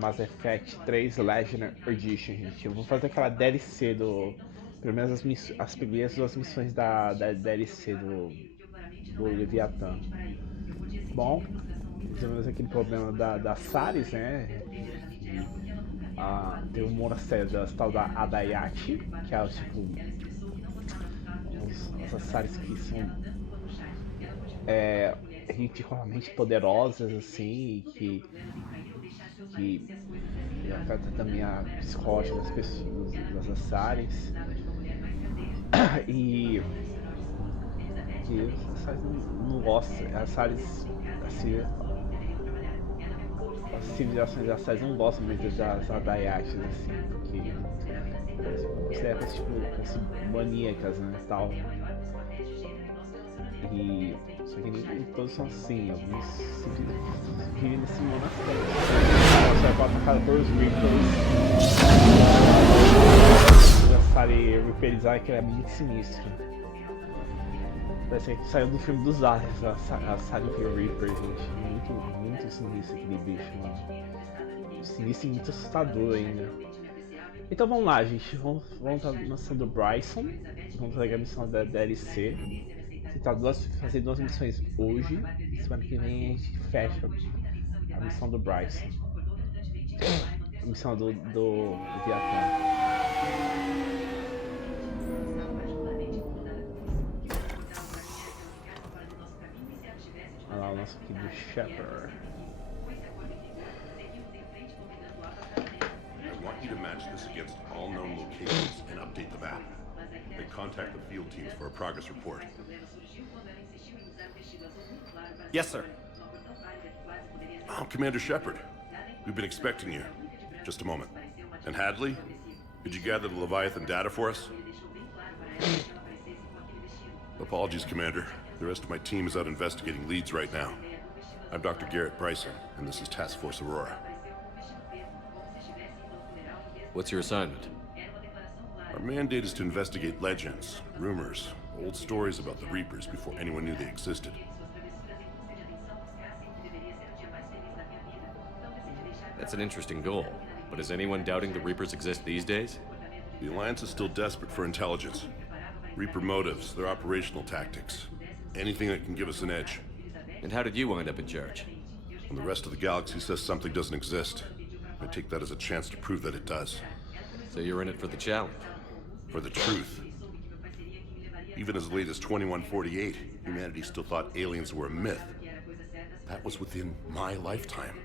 Mass Effect 3 Legendary Edition, gente. Eu vou fazer aquela DLC do... Pelo menos as primeiras duas missões da DLC do Leviathan. Bom, tivemos aquele problema da Saris, né? Tem um monastério da tal da Adayati, que é tipo... Os Saris que são... ridiculamente poderosas, assim, que afeta também a psicológica das pessoas, das Assaris. E que os Assaris não gostam, assim, as civilizações Assaris não gostam muito das Adayatis, assim, porque consideram tipo maníacas, né, tal. E só que nem todos são assim, alguns vivem nesse monastério. Você vai atacar por os Reapers. Já sabe reaperizar que ele é muito sinistro. Parece que saiu do filme dos Aliens, a Silent Reaper, gente. Muito sinistro aquele bicho, mano. Sinistro e muito assustador ainda. Então vamos lá, gente. Vamos estar lançando o Bryson. Vamos fazer a missão da DLC. Fazer duas missões hoje. Semana que vem a gente fecha a missão do Bryson. A missão do Leviathan. Olha lá o nosso querido Shepard. I want you to match this against all known locations and update the map. Then contact the field teams for a progress report. Yes, sir. Oh, Commander Shepard. We've been expecting you. Just a moment. And Hadley, did you gather the Leviathan data for us? Apologies, Commander. The rest of my team is out investigating leads right now. I'm Dr. Garrett Bryson, and this is Task Force Aurora. What's your assignment? Our mandate is to investigate legends, rumors, old stories about the Reapers before anyone knew they existed. That's an interesting goal, but is anyone doubting the Reapers exist these days? The Alliance is still desperate for intelligence. Reaper motives, their operational tactics. Anything that can give us an edge. And how did you wind up in charge? When the rest of the galaxy says something doesn't exist, I take that as a chance to prove that it does. So you're in it for the challenge? For the truth. Even as late as 2148, humanity still thought aliens were a myth. That was within my lifetime.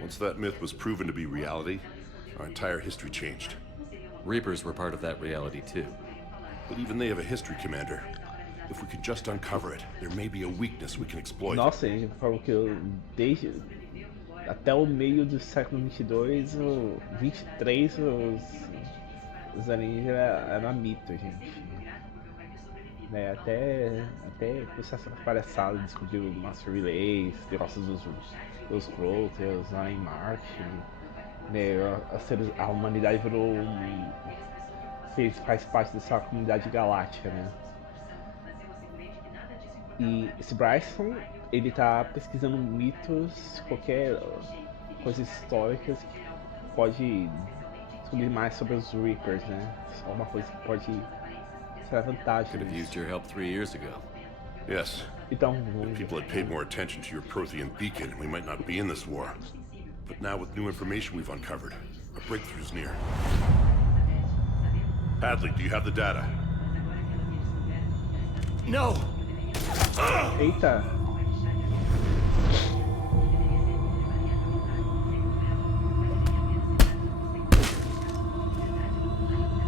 Once that myth was proven to be reality, our entire history changed. Reapers were part of that reality too. But even they have a history, Commander. If we could just uncover it, there may be a weakness we can exploit. Nossa, ele falou que desde até o meio do século 22, o 23, os alienígenas eram mito, gente. Né, até começar essa palhaçada, descobrir o Master Relays, negócios dos Prothens lá em Marte. Né, a humanidade faz parte dessa comunidade galáctica, né? E esse Bryson, ele tá pesquisando mitos, qualquer coisa históricas que pode descobrir mais sobre os Reapers, né? Só uma coisa que pode ser a vantagem. Could have used your help 3 years ago. Yes. Então, If people had paid more attention to your Prothean beacon, we might not be in this war. But now with new information we've uncovered, a breakthrough's near. Hadley, do you have the data? No! Eita!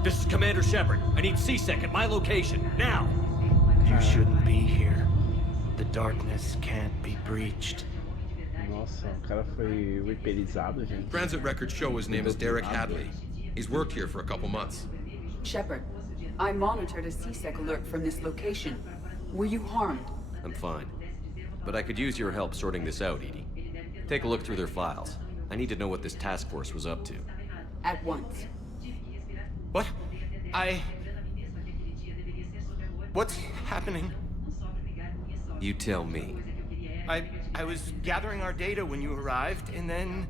This is Commander Shepard. I need C-Sec at my location, now! You shouldn't be here. The darkness can't be breached. Nossa, o cara foi reaperizado, gente. Transit records show his name is Derek Hadley. He's worked here for a couple months. Shepard, I monitored a C-Sec alert from this location. Were you harmed? I'm fine. But I could use your help sorting this out, Edie. Take a look through their files. I need to know what this task force was up to. At once. What? What's happening? You tell me. I was gathering our data when you arrived, and then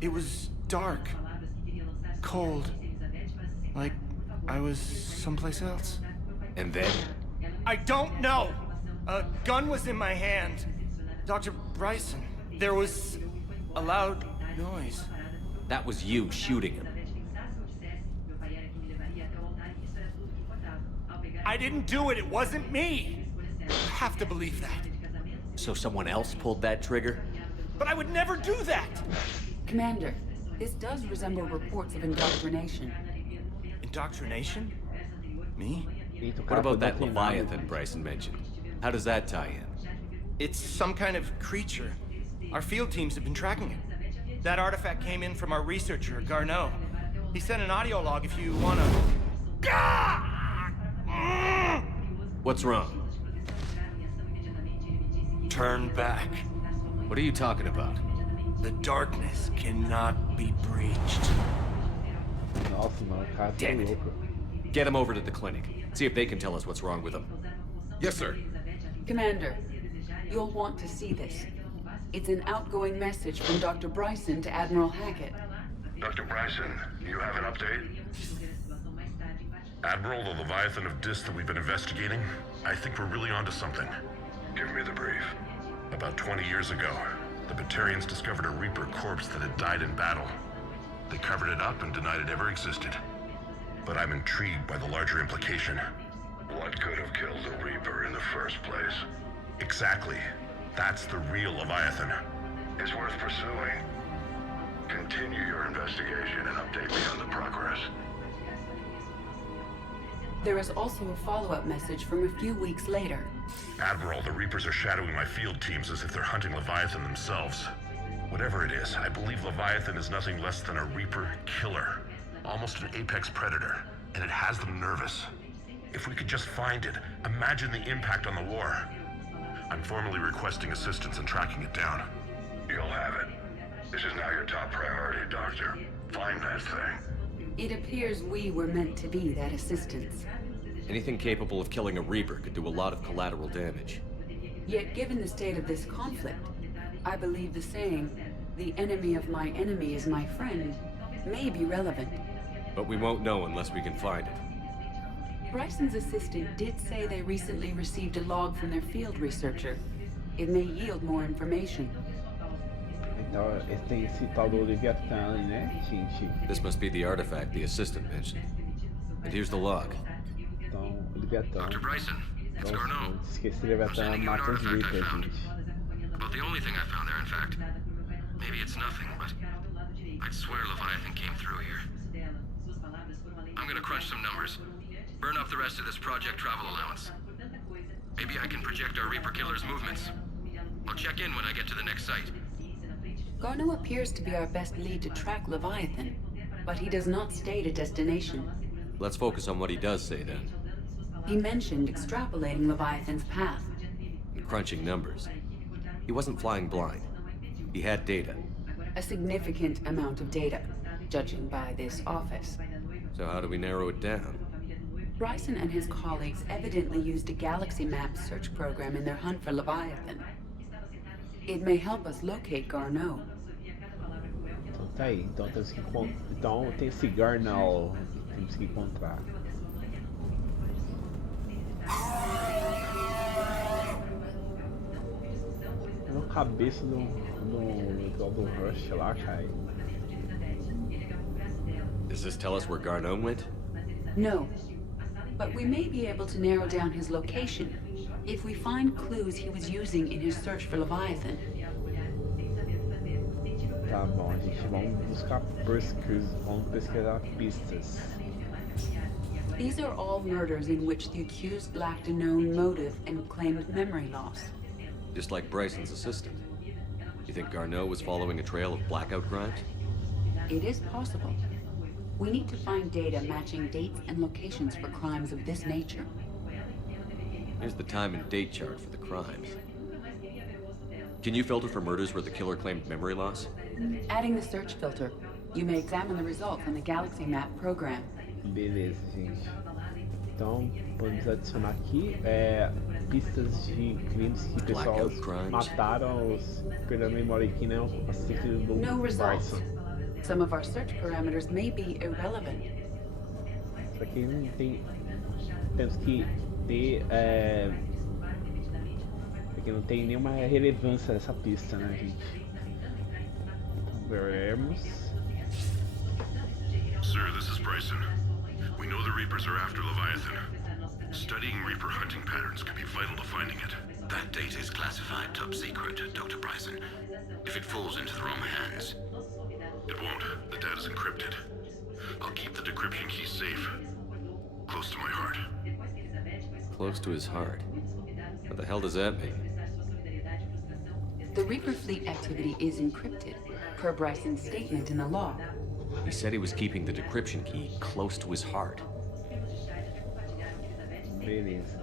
it was dark. Cold. Like I was someplace else. And then? I don't know! A gun was in my hand. Dr. Bryson, there was a loud noise. That was you shooting him. I didn't do it, it wasn't me! You have to believe that. So someone else pulled that trigger? But I would never do that! Commander, this does resemble reports of indoctrination. Indoctrination? Me? Eita, o What cara about foi that doutrinado. Leviathan Bryson mentioned? How does that tie in? It's some kind of creature. Our field teams have been tracking it. That artifact came in from our researcher, Garneau. He sent an audio log if you wanna... What's wrong? Turn back. What are you talking about? The darkness cannot be breached. Nossa, mano, o cara tá Damn it. louco. Get him over to the clinic. See if they can tell us what's wrong with him. Yes, sir. Commander, you'll want to see this. It's an outgoing message from Dr. Bryson to Admiral Hackett. Dr. Bryson, you have an update? Admiral, the Leviathan of Dis that we've been investigating, I think we're really onto something. Give me the brief. About 20 years ago, the Batarians discovered a Reaper corpse that had died in battle. They covered it up and denied it ever existed. But I'm intrigued by the larger implication. What could have killed the Reaper in the first place? Exactly. That's the real Leviathan. It's worth pursuing. Continue your investigation and update me on the progress. There is also a follow-up message from a few weeks later. Admiral, the Reapers are shadowing my field teams as if they're hunting Leviathan themselves. Whatever it is, I believe Leviathan is nothing less than a Reaper killer. Almost an apex predator, and it has them nervous. If we could just find it, imagine the impact on the war. I'm formally requesting assistance in tracking it down. You'll have it. This is now your top priority, Doctor. Find that thing. It appears we were meant to be that assistance. Anything capable of killing a Reaper could do a lot of collateral damage. Yet given the state of this conflict, I believe the saying, "The enemy of my enemy is my friend," may be relevant. But we won't know unless we can find it. Bryson's assistant did say they recently received a log from their field researcher. It may yield more information. Então, esse tem esse tal do Leviathan, né, gente? This must be the artifact the assistant mentioned. And here's the log. Então, o Leviathan. Dr. Bryson, it's Então, Garneau. não esqueci, o Leviathan mata os Reapers, gente. About the only thing I found there, in fact. Maybe it's nothing, but I'd swear Leviathan came through here. I'm gonna crunch some numbers. Burn up the rest of this project travel allowance. Maybe I can project our Reaper killer's movements. I'll check in when I get to the next site. Garneau appears to be our best lead to track Leviathan, but he does not state a destination. Let's focus on what he does say then. He mentioned extrapolating Leviathan's path. And crunching numbers. He wasn't flying blind. He had data. A significant amount of data, judging by this office. So how do we narrow it down? Bryson and his colleagues evidently used a galaxy map search program in their hunt for Leviathan. It may help us locate Garneau. Então tá aí, então temos que então tem esse Garneau que temos que encontrar. No cabeça do Rush lá, cara. Does this tell us where Garneau went? No, but we may be able to narrow down his location if we find clues he was using in his search for Leviathan. Tá bom, a gente vamos pesquisar pistas. These are all murders in which the accused lacked a known motive and claimed memory loss. Just like Bryson's assistant. You think Garneau was following a trail of blackout crimes? It is possible. We need to find data matching dates and locations for crimes of this nature. Here's the time and date chart for the crimes. Can you filter for murders where the killer claimed memory loss? Adding the search filter, you may examine the results in the Galaxy Map program. Beleza, gente. Então, podemos adicionar aqui pistas de crimes que pessoas mataram os, pela memória aqui, né? O assistente do No results. Bryson. Some of our search parameters may be irrelevant. Só que não tem. Temos que ter. Porque não tem nenhuma relevância nessa pista, né, gente? Veremos. Sir, this is Bryson. We know the Reapers are after Leviathan. Studying Reaper hunting patterns could be vital to finding it. That data is classified top secret, Dr. Bryson. If it falls into the wrong hands... It won't. The data's encrypted. I'll keep the decryption key safe. Close to my heart. Close to his heart. What the hell does that mean? The Reaper fleet activity is encrypted, per Bryson's statement in the log. He said he was keeping the decryption key close to his heart. Beleza.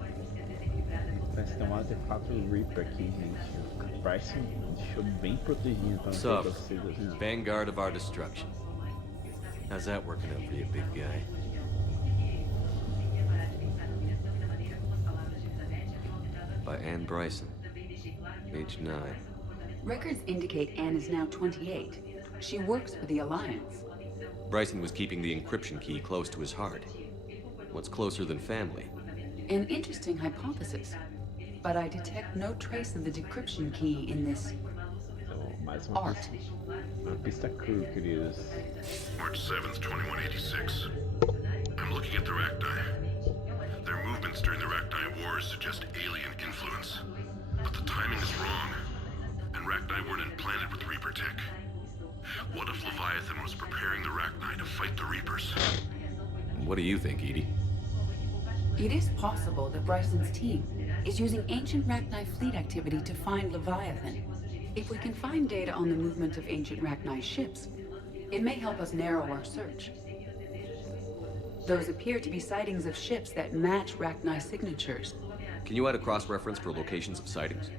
Parece que tem um artefato Reaper aqui, gente. O Bryson deixou bem protegido pra não ter Sup, torcidas, né? vanguard of our destruction. How's that working out for you, big guy? By Anne Bryson, age 9. Records indicate Anne is now 28. She works for the Alliance. Bryson was keeping the encryption key close to his heart. What's closer than family? An interesting hypothesis. But I detect no trace of the decryption key in this Então, mais uma art. pista, uma pista cru, queridos. March 7th, 2186. I'm looking at the Rachni. Their movements during the Rachni Wars suggest alien influence. But the timing is wrong. And Rachni weren't implanted with Reaper tech. What if Leviathan was preparing the Rachni to fight the Reapers? What do you think, Edie? It is possible that Bryson's team is using ancient Rachni fleet activity to find Leviathan. If we can find data on the movement of ancient Rachni ships, it may help us narrow our search. Those appear to be sightings of ships that match Rachni signatures. Can you add a cross-reference for locations of sightings?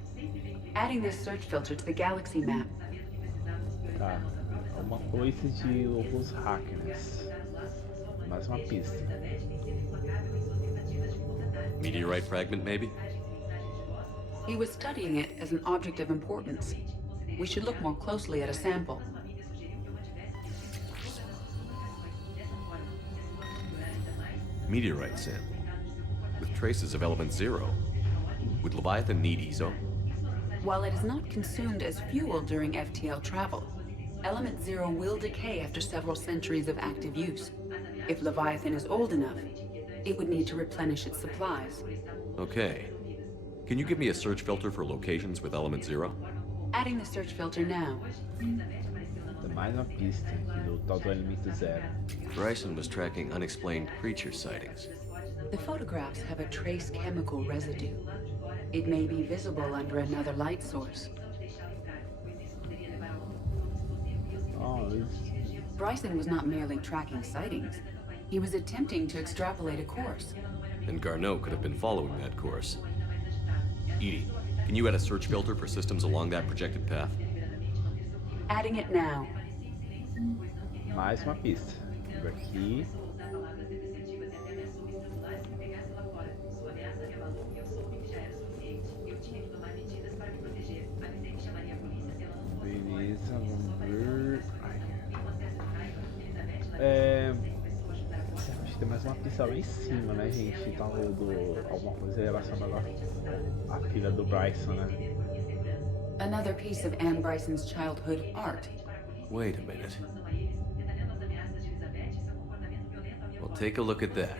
Adding this search filter to the galaxy map. Tá. Uma coisa de alguns hackers. Mais uma pista. Meteorite fragment, maybe? He was studying it as an object of importance. We should look more closely at a sample. Meteorite sample. With traces of element 0. Would Leviathan need ESO? While it is not consumed as fuel during FTL travel, element 0 will decay after several centuries of active use. If Leviathan is old enough, it would need to replenish its supplies. Okay. Can you give me a search filter for locations with element 0? Adding the search filter now. Mais uma pista aqui do tal do elemento 0. Bryson was tracking unexplained creature sightings. The photographs have a trace chemical residue. It may be visible under another light source. Oh, Bryson was not merely tracking sightings. He was attempting to extrapolate a course. And Garneau could have been following that course. Edie, can you add a search filter for systems along that projected path? Adding it now. mais uma pista. Por aqui. Beleza, vamos ver. Acho que tem mais uma pista lá em cima, né, gente? Tá alguma coisa relacionada à filha do Bryson, né? Another piece of Anne Bryson's childhood art. Wait a minute. Well, take a look at that.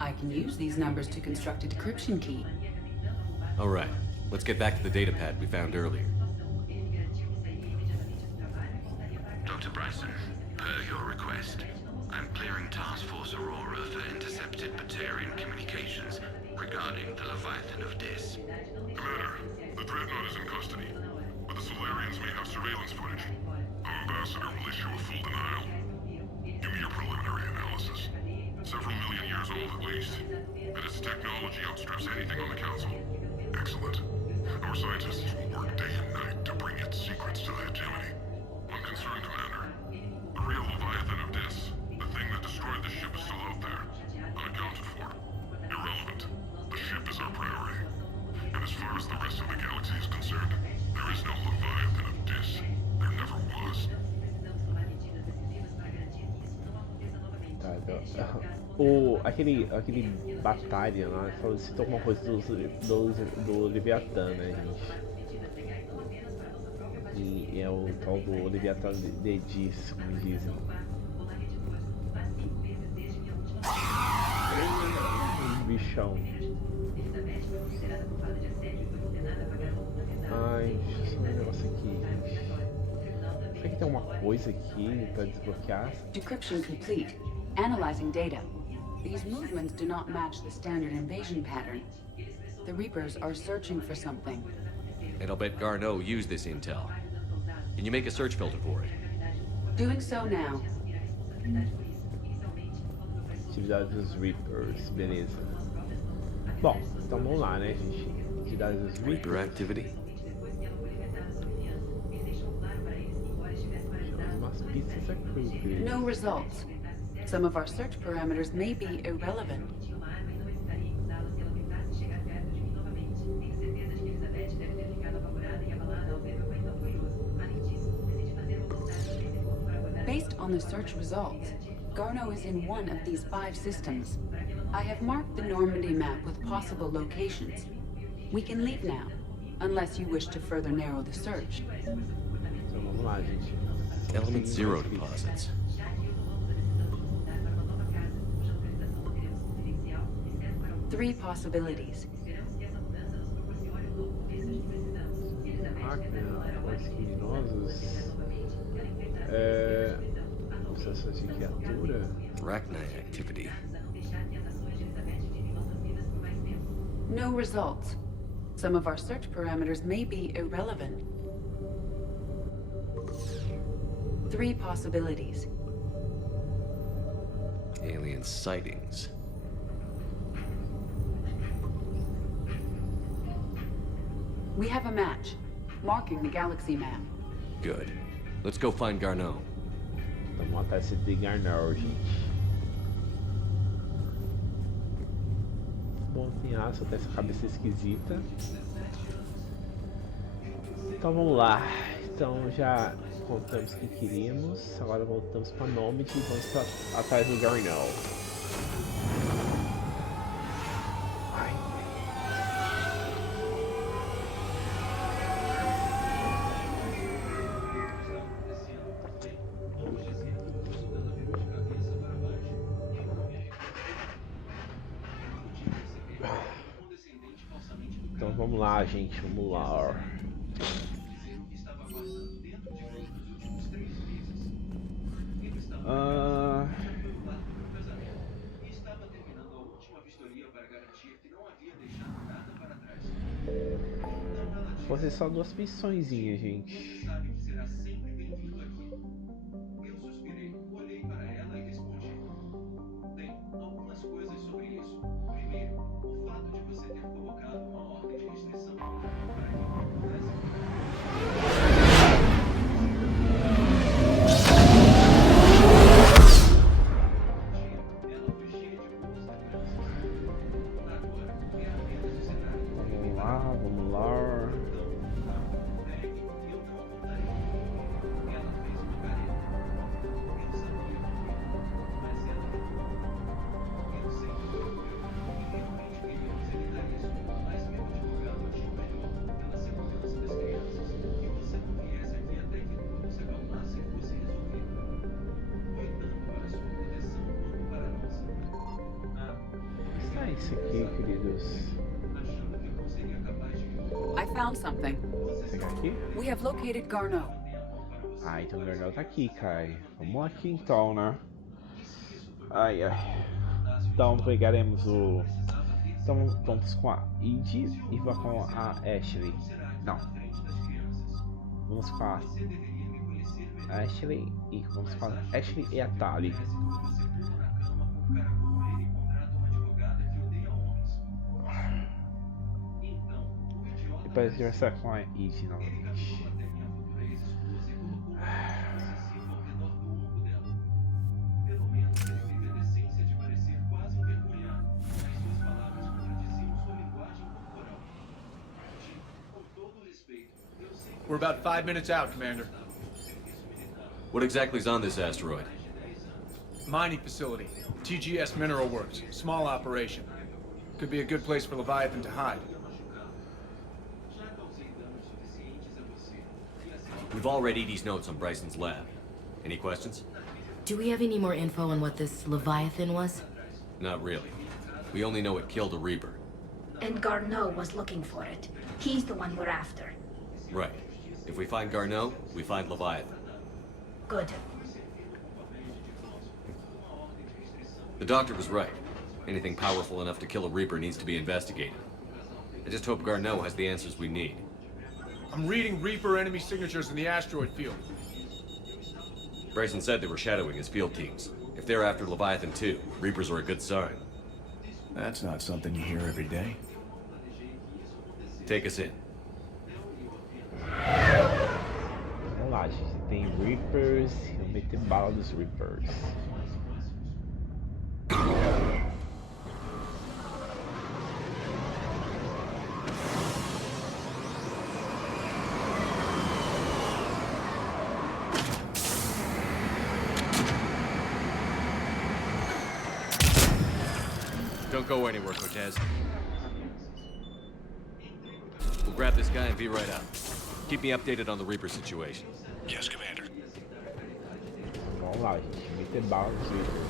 I can use these numbers to construct a decryption key. All right, let's get back to the data pad we found earlier. Dr. Bryson, per your request, I'm clearing Task Force Aurora for intercepted Batarian communications regarding the Leviathan of Dis. Commander, the Dreadnought is in custody, but the Solarians may have surveillance footage. Our ambassador will issue a full denial. Give me your preliminary analysis. Several million years old at least, and its technology outstrips anything on the Council. Excellent. Our scientists will work day and night to bring its secrets to the hegemony. One concern, Commander. The real Leviathan of Dis, the thing that destroyed the ship, is still out there, unaccounted for. Irrelevant. The ship is our priority. And as far as the rest of the galaxy is concerned, there is no Leviathan of Dis. There never was. Aquele Batarian lá citou alguma coisa do Leviathan, né, gente? E é o tal do Leviathan de Dis, como dizem. Bichão. Ai, deixa eu ver um negócio aqui, gente. Será que tem uma coisa aqui pra desbloquear? Decryption complete. Analyzing data. These movements do not match the standard invasion pattern. The Reapers are searching for something. And I'll bet Garneau used this intel. Can you make a search filter for it? Doing so now. Atividades dos Reapers, beleza. Bom, então vamos lá, né, gente? Atividades dos Reapers. Reaper activity? Umas pistas aqui. No results. Some of our search parameters may be irrelevant. Based on the search results, Garneau is in one of these 5 systems. I have marked the Normandy map with possible locations. We can leave now, unless you wish to further narrow the search. Então vamos lá, gente. Element 0 deposits. Three possibilities. Máquinas criminosas. Obsessões de criatura. Arachnite activity. No results. Some of our search parameters may be irrelevant. 3 possibilities. Alien sightings. We have a match, marking the galaxy map. Good. Let's go find Garneau. Vamos matar esse de Garneau, gente. Bom, tem aço, até essa cabeça esquisita. Então vamos lá. Então já contamos o que queríamos. Agora voltamos para Nomad e vamos atrás do Garneau. Então vamos lá, gente, vamos lá. Vou ser só 2 missõezinhas, gente. Vamos lá. Isso aqui, queridos. I found something. Pegar aqui? We have located Garneau. Ah, então o Garneau tá aqui, Kai. Vamos aqui então, né? Ai, ai. Então pegaremos o... Então vamos com a Id e vamos com a Ashley. Não. Vamos com a Ashley e vamos com a Ashley e a Tali. E parece que vai estar com a Id novamente. We're about 5 minutes out, Commander. What exactly is on this asteroid? Mining facility. TGS Mineral Works. Small operation. Could be a good place for Leviathan to hide. We've all read Edie's notes on Bryson's lab. Any questions? Do we have any more info on what this Leviathan was? Not really. We only know it killed a Reaper. And Garneau was looking for it. He's the one we're after. Right. If we find Garneau, we find Leviathan. Good. The doctor was right. Anything powerful enough to kill a Reaper needs to be investigated. I just hope Garneau has the answers we need. I'm reading Reaper enemy signatures in the asteroid field. Bryson said they were shadowing his field teams. If they're after Leviathan too, Reapers are a good sign. That's not something you hear every day. Take us in. Vamos lá, gente. Tem Reapers. Eu meter bala dos Reapers. Don't go anywhere, Cortez. We'll grab this guy and be right out. Keep me updated on the Reaper situation. Yes, Commander. Vamos lá, gente. Meter bala nos Reapers.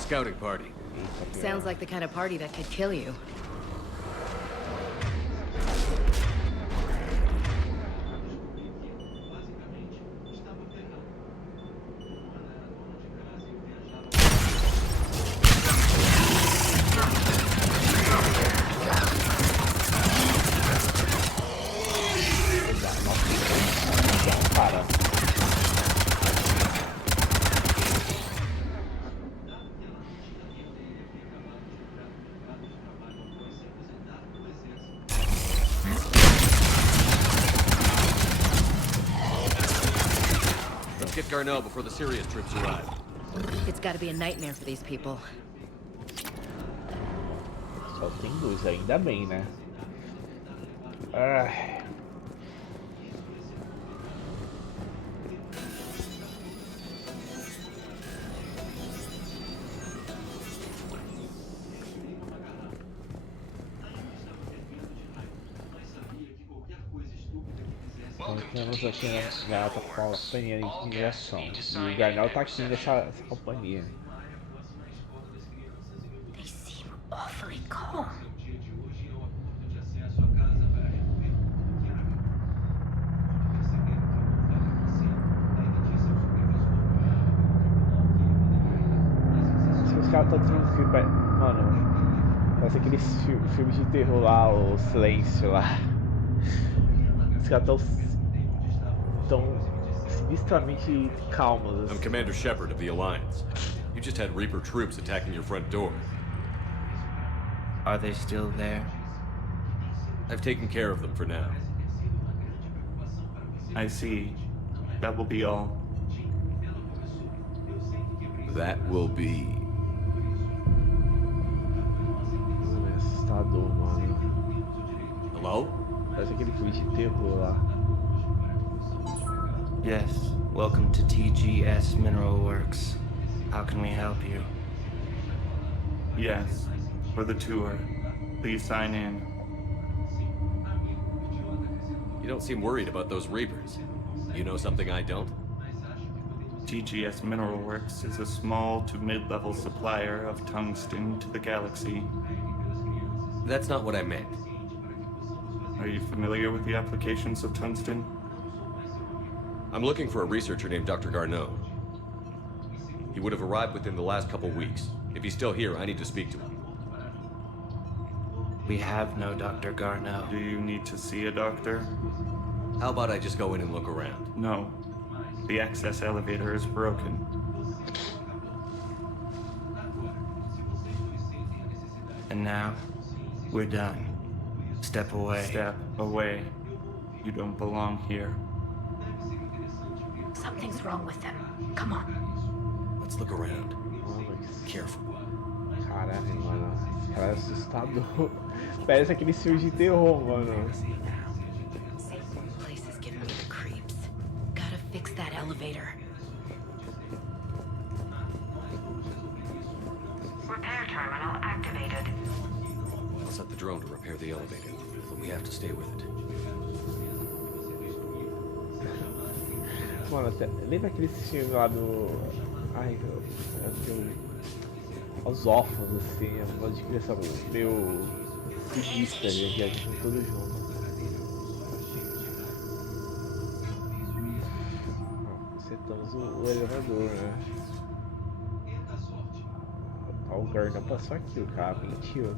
Scouting party. Sounds like the kind of party that could kill you. Get Garneau before the serious troops arrive. It's gotta be a nightmare for these people. Só tem luz, ainda bem, né? Ai. Temos aqui na companhia de imigração. E o Garneau tá aqui nessa companhia. They seem awfully calm. Os caras estão tendo um filme. Mano, parece aqueles filmes de terror lá, o Silêncio lá. Os caras tão sinistramente calmos. I'm Commander Shepard of the Alliance. You just had Reaper troops attacking your front door. Are they still there? I've taken care of them for now. I see. That will be all. That will be... Assustador, mano. Hello? Parece aquele filme de terror lá. Yes, welcome to TGS Mineral Works. How can we help you? Yes, for the tour. Please sign in. You don't seem worried about those Reapers. You know something I don't? TGS Mineral Works is a small to mid-level supplier of tungsten to the galaxy. That's not what I meant. Are you familiar with the applications of tungsten? I'm looking for a researcher named Dr. Garneau. He would have arrived within the last couple weeks. If he's still here, I need to speak to him. We have no Dr. Garneau. Do you need to see a doctor? How about I just go in and look around? No. The access elevator is broken. And now, we're done. Step away. Step away. You don't belong here. Something's wrong with them. Come on. Let's look around. Careful. Caralho, mano. Esse cara é assustador. Parece aquele filme de terror, mano. Safe place is elevator. Repair terminal activated. I'll set the drone to repair the elevator, but we have to stay with it. Mano, lembra aquele filme lá do... Ai, os órfãos, assim, a voz de criança meio... Sugista, e a gente tudo junto. Acertamos o elevador, né? O Garner passou aqui, o cara mentiu.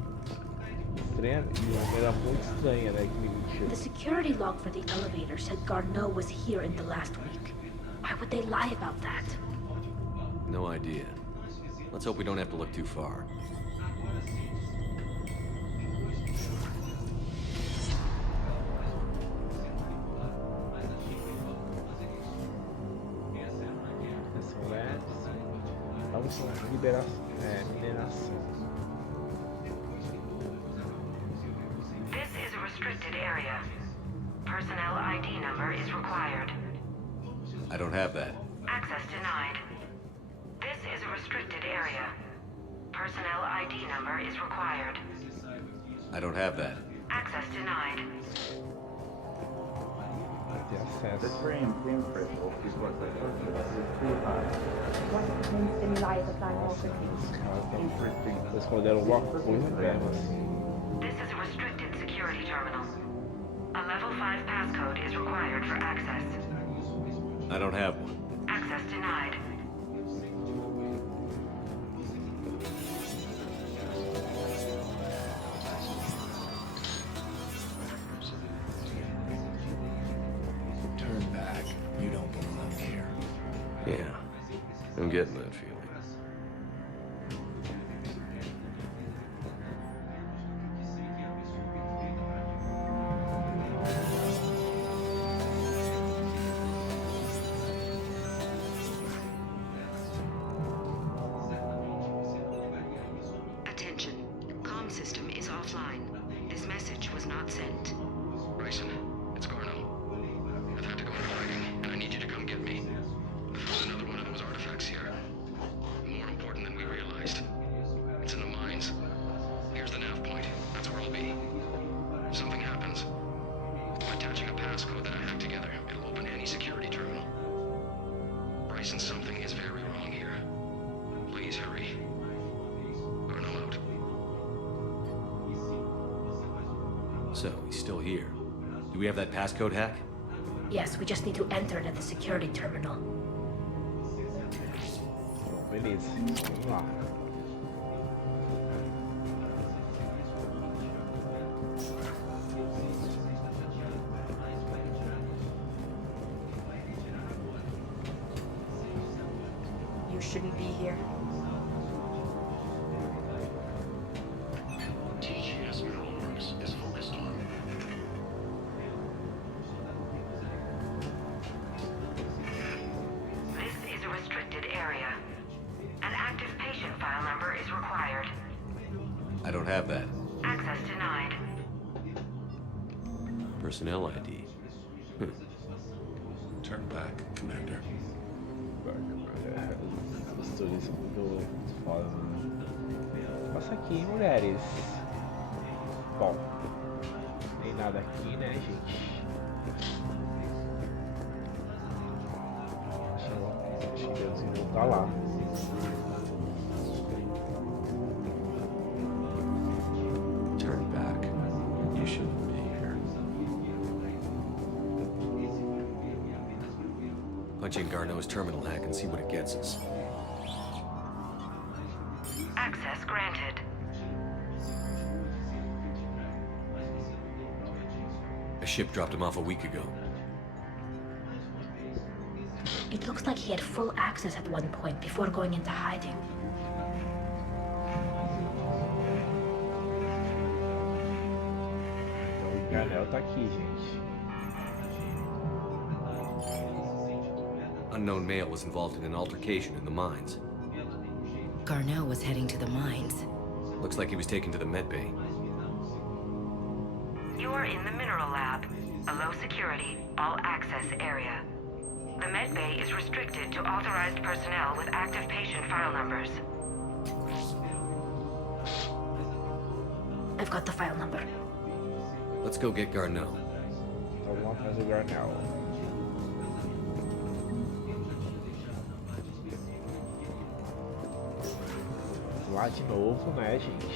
Estranha, de uma maneira muito estranha, né? Que ele mentiu. The security log for the elevator said Garneau was here in the last week. Why would they lie about that? No idea. Let's hope we don't have to look too far. Mineração. This is a restricted area. Personnel ID number is required. I don't have that. Access denied. This is a restricted area. Personnel ID number is required. I don't have that. Access denied. Ter acesso. The frame threshold is what the purpose is too high. What main stimuli is applying Nossa, also? esses caras estão... Vocês esconderam alguma coisa mesmo, assim. This is a restricted security terminal. A level 5 passcode is required for access. I don't have one. Access denied. Turn back. You don't belong here. Yeah, I'm getting that feeling. Attention. Comm system is offline. This message was not sent. Bryson, it's Garneau. I've had to go into hiding, and I need you to come get me. I found another one of those artifacts here. More important than we realized. It's in the mines. Here's the nav point. That's where I'll be. If something happens, I'm attaching a passcode that I hacked together. It'll open any security terminal. Bryson, something is very wrong here. Please hurry. Garneau out. So, he's still here. Do we have that passcode hack? Yes, we just need to enter it at the security terminal. Beleza, vamos lá. You shouldn't be here. TGS Mineralworks is focused on. This is a restricted area. An active patient file number is required. I don't have that. Access denied. Personnel ID. Turn back, Commander. Os turistas muito foda, né? Passa aqui, mulheres. Bom, nem nada aqui, né, gente? Acho que Deus não tá lá. Turn back. You shouldn't be here. Punch in Garneau's terminal hack and see what it gets us. Access granted. A ship dropped him off a week ago. It looks like he had full access at one point before going into hiding. Então o Garnel tá aqui, gente. Unknown male was involved in an altercation in the mines. Garneau was heading to the mines. Looks like he was taken to the medbay. You are in the mineral lab, a low security, all access area. The med bay is restricted to authorized personnel with active patient file numbers. I've got the file number. Let's go get Garneau. Então vamos fazer o Garneau. Lá de novo, né, gente?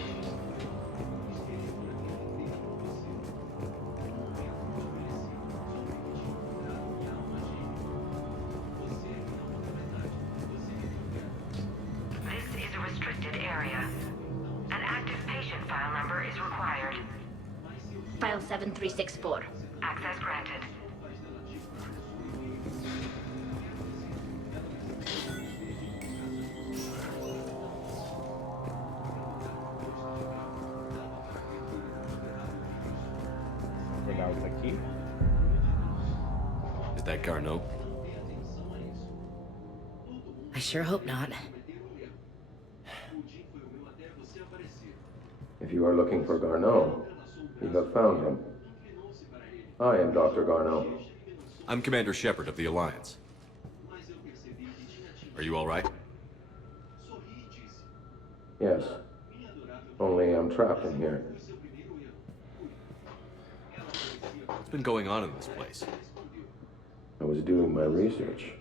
This is a restricted area. An active patient file number is required. File 7364. Access granted. Vou olhar outra aqui. Is that Garneau? I sure hope not. If you are looking for Garneau, you have found him. I am Dr. Garneau. I'm Commander Shepard of the Alliance. Are you all right? Yes. Only I'm trapped in here. What's been going on in this place? I was doing my research.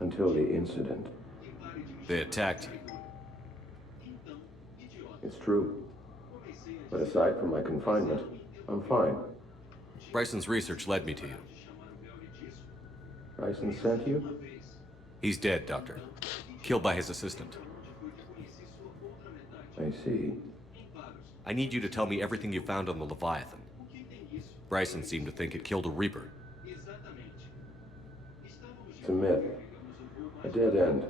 Until the incident. They attacked you. It's true. But aside from my confinement, I'm fine. Bryson's research led me to you. Bryson sent you? He's dead, Doctor. Killed by his assistant. I see. I need you to tell me everything you found on the Leviathan. Bryson seemed to think it killed a Reaper. It's a myth. A dead end.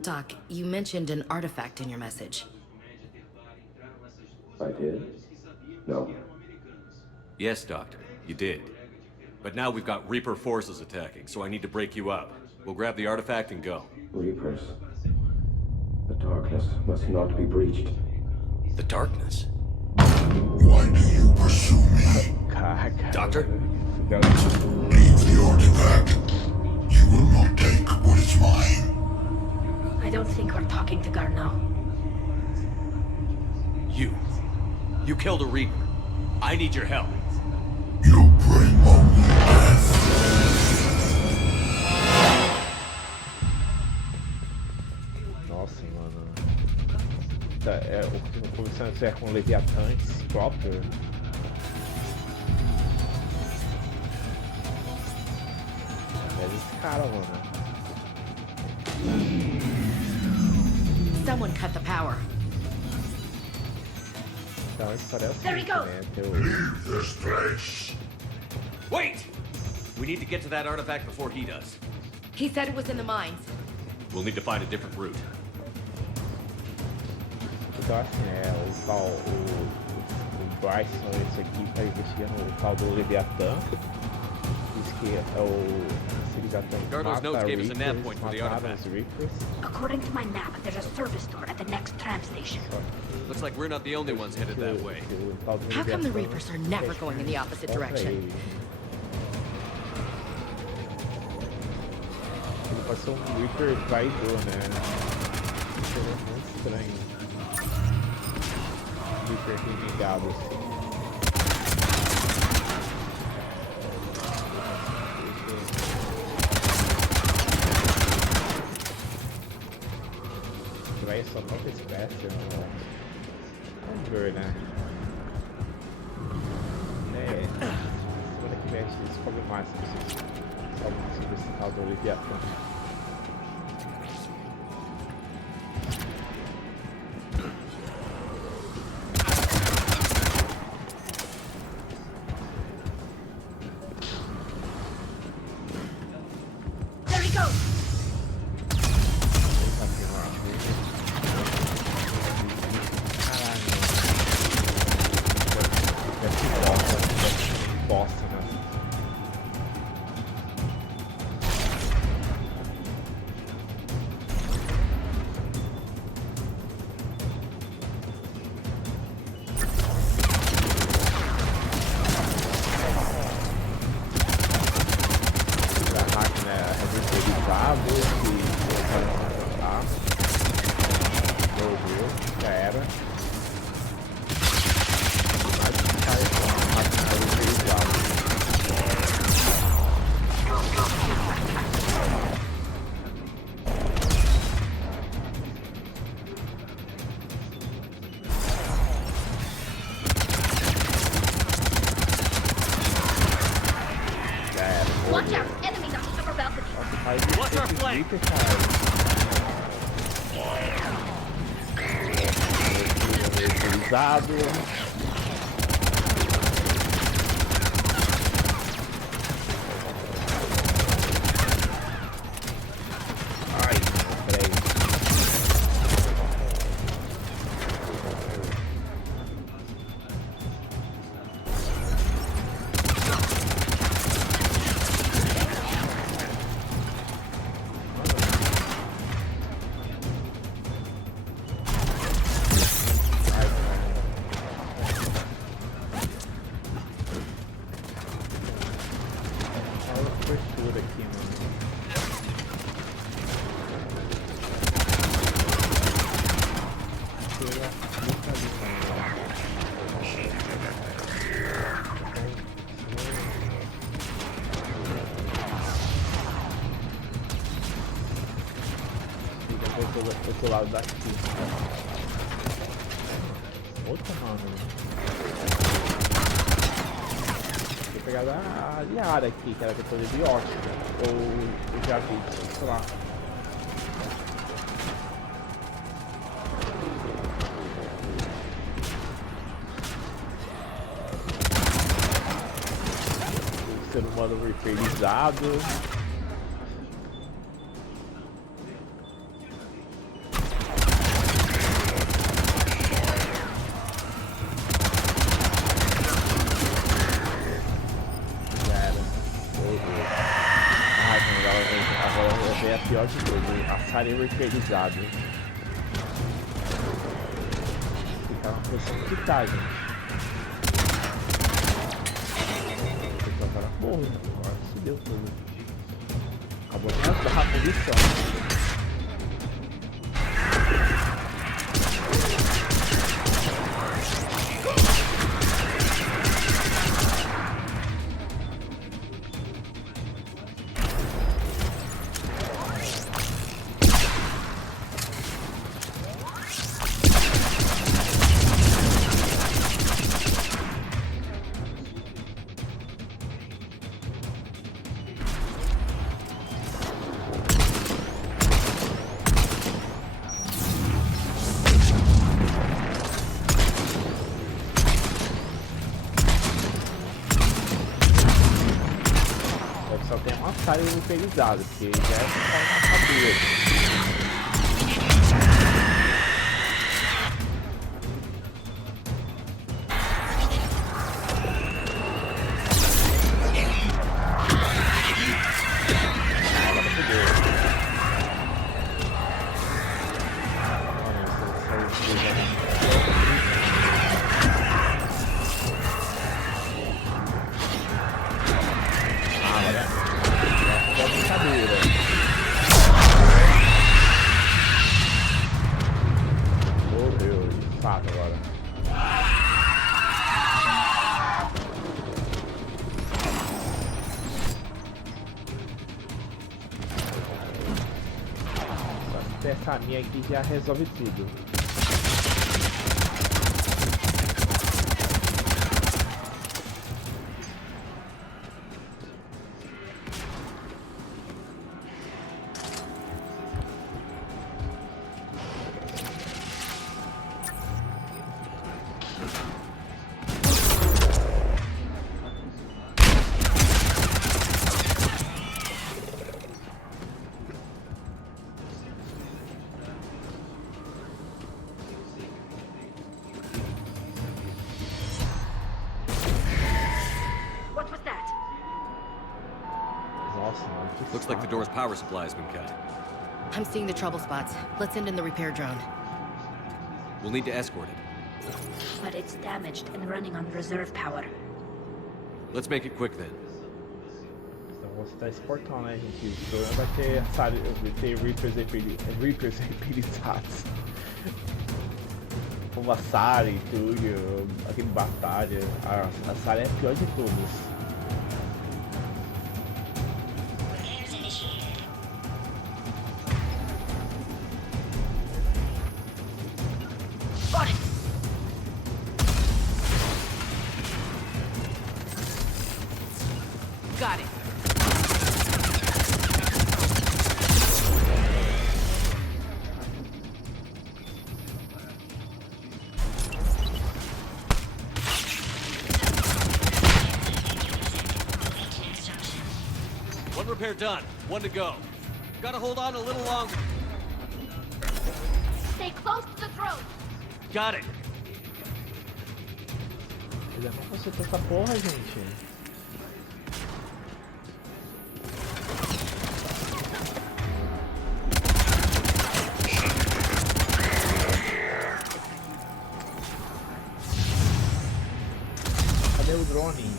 Doc, you mentioned an artifact in your message. I did? No. Yes, Doctor, you did. But now we've got Reaper forces attacking, so I need to break you up. We'll grab the artifact and go. Reapers. The darkness must not be breached. The darkness? Why do you pursue me? Doctor? Leave the artifact. You will not take what is mine. I don't think we're talking to Garneau. You killed a Reaper. I need your help. You bring only death. Nossa, mano. Começando a ser com Leviathan próprio. É esse cara, mano. Someone cut the power. Então a história é o seguinte, né? Leave this place. Wait! We need to get to that artifact before he does. He said it was in the mines. We'll need to find a different route. Então assim, o Bryson, esse aqui, tá investigando o tal do Leviathan. Diz que é o Leviathan Garneau's notes gave us a nav point for the mataram artifact. os Reapers. According to my map, there's a service door at the next tram station. Looks like we're not the only ones headed that way. How come the Reapers are never going in the opposite direction? Ele pode ser um Reaper traidor, né? Isso é muito estranho. Reaper renegado assim. Vai só falta espécie, né? Vamos ver, né? Semana que vem a gente descobre mais sobre esse tal do Leviathan. Reaper, caralho. Utilizado. Ai, peraí. Outro lado daqui. Outra, mano. Vou pegar a aliada aqui, que era depois de ótimo. Ou eu já vi, sei lá. Ser humano reapernizado. É a pior de tudo, assassinei reapernizado. Ficar na posição que tá, gente. Agora porra, agora se deu tudo. Acabou de matar a posição. Só tem uma saia reapernizada, porque já é só uma cadeira. Essa minha aqui já resolve tudo. Looks like the door's power supply has been cut. I'm seeing the trouble spots. Let's send in the repair drone. We'll need to escort it. But it's damaged and running on reserve power. Let's make it quick then. Então você tá exportando, né, gente? O problema vai ter Reapers reaperizados. Como a Sari, Túlio, aquele Batarian. A Sari é a pior de todos. Got it. repair done. One to go. Gotta hold on a little longer. Stay close to the throne. Got it. Ele é pra você ter essa porra, gente. Cadê o drone?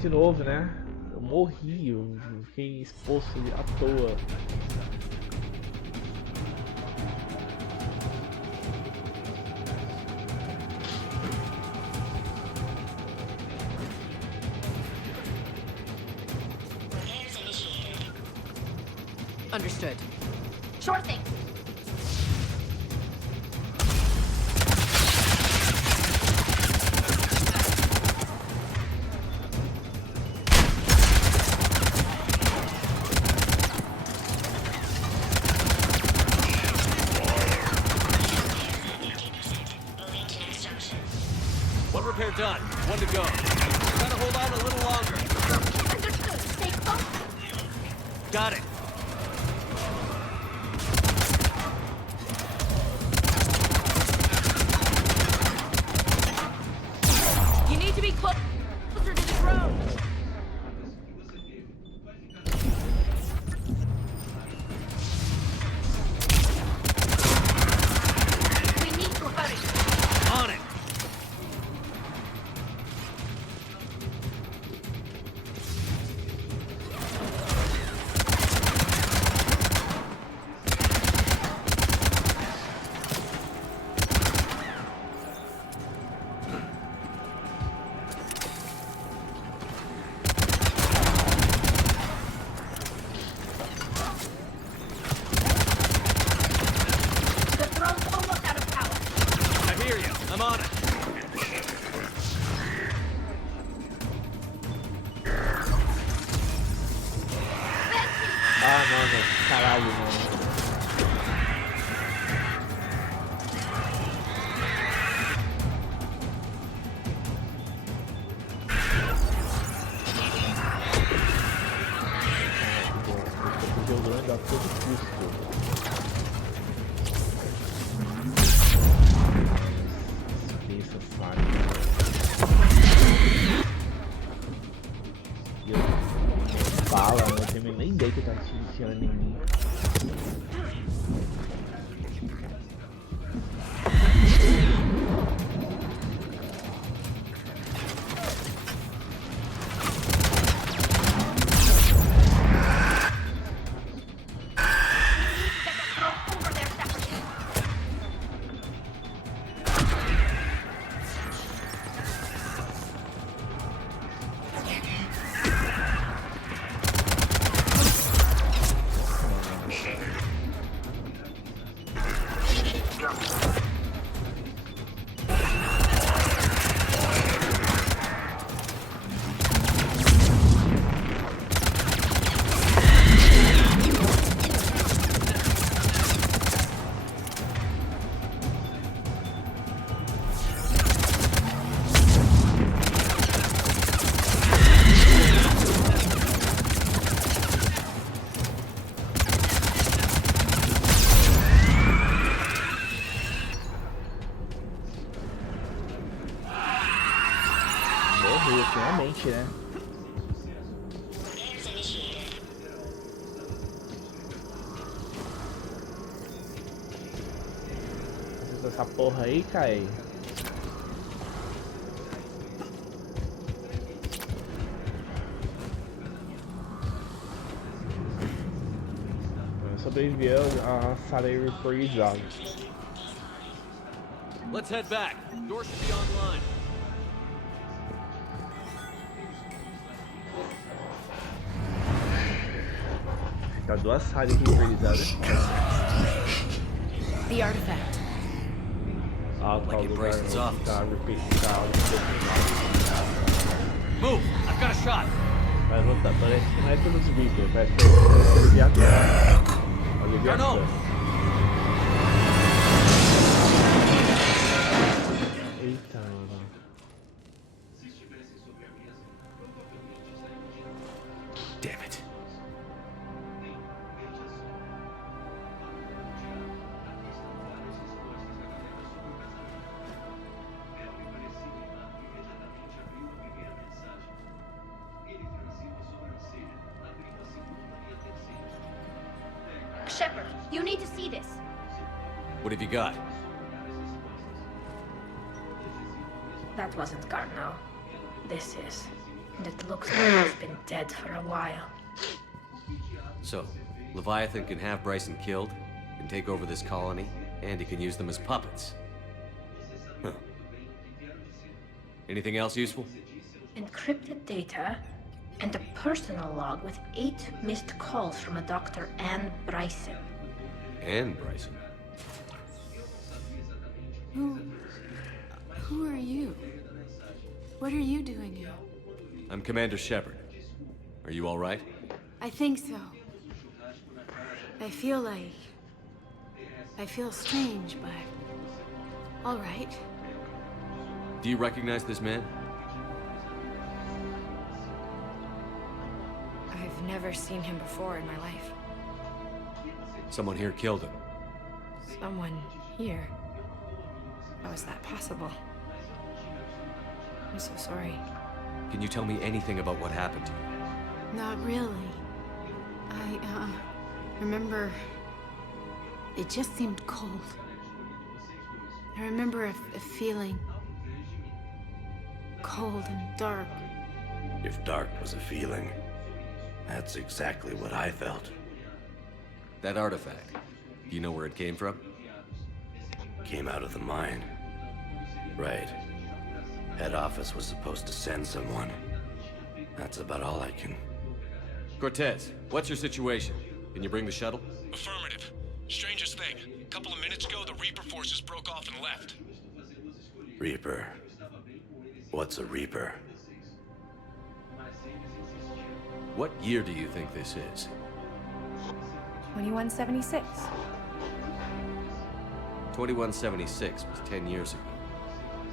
De novo, né? Eu morri, eu fiquei exposto à toa. Understood. Sure thing. One repair done. One to go. Gotta hold on a little longer. Understood. Stay close. Got it. You need to be closer to the throne. We need to hurry. On it. The throne's almost out of power. I hear you. I'm on it. Ah, mano, caralho, mano. Tô jogando a todo custo. Esqueça, sabe? E eu bala, eu não tenho nem ideia que tá atirando em mim. Morreu, finalmente, né? Essa porra aí, cai. Sobreviveu a sala reprisada. Let's head back. Door should be online. Tá duas sagas aqui realizadas. The artifact. Ah, tá o lugar onde tá repete. Move! I've got a shot! Vai voltar, parece que não é pelos Reapers, parece que é o Leviathan. O Leviathan. Eita, mano. Damn it. Shepard, you need to see this. What have you got? That wasn't Garneau. This is. And it looks like he's been dead for a while. So, Leviathan can have Bryson killed, can take over this colony, and he can use them as puppets. Huh. Anything else useful? Encrypted data and a personal log with 8 missed calls from a Dr. Anne Bryson. And Bryson. Who are you? What are you doing here? I'm Commander Shepard. Are you all right? I think so. I feel strange, but all right. Do you recognize this man? I've never seen him before in my life. Someone here killed him. Someone here? How is that possible? I'm so sorry. Can you tell me anything about what happened to you? Not really. I remember it just seemed cold. I remember a feeling cold and dark. If dark was a feeling, that's exactly what I felt. That artifact, do you know where it came from? Came out of the mine. Right. Head office was supposed to send someone. That's about all I can... Cortez, what's your situation? Can you bring the shuttle? Affirmative. Strangest thing. A couple of minutes ago, the Reaper forces broke off and left. Reaper. What's a Reaper? What year do you think this is? 2176. 2176 was 10 years ago.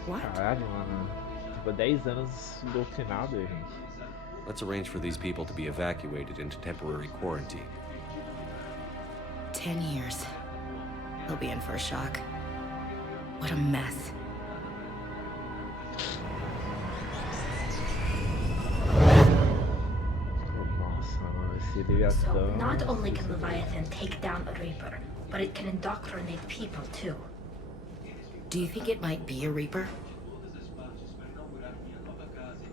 What? Caralho, mano. Tipo, 10 anos doutrinado, gente. Let's arrange for these people to be evacuated into temporary quarantine. 10 years. They'll be in for a shock. What a mess. Nossa, mano, esse So, Leviathan. not only can Leviathan take down a Reaper, but it can indoctrinate people too. Do you think it might be a Reaper?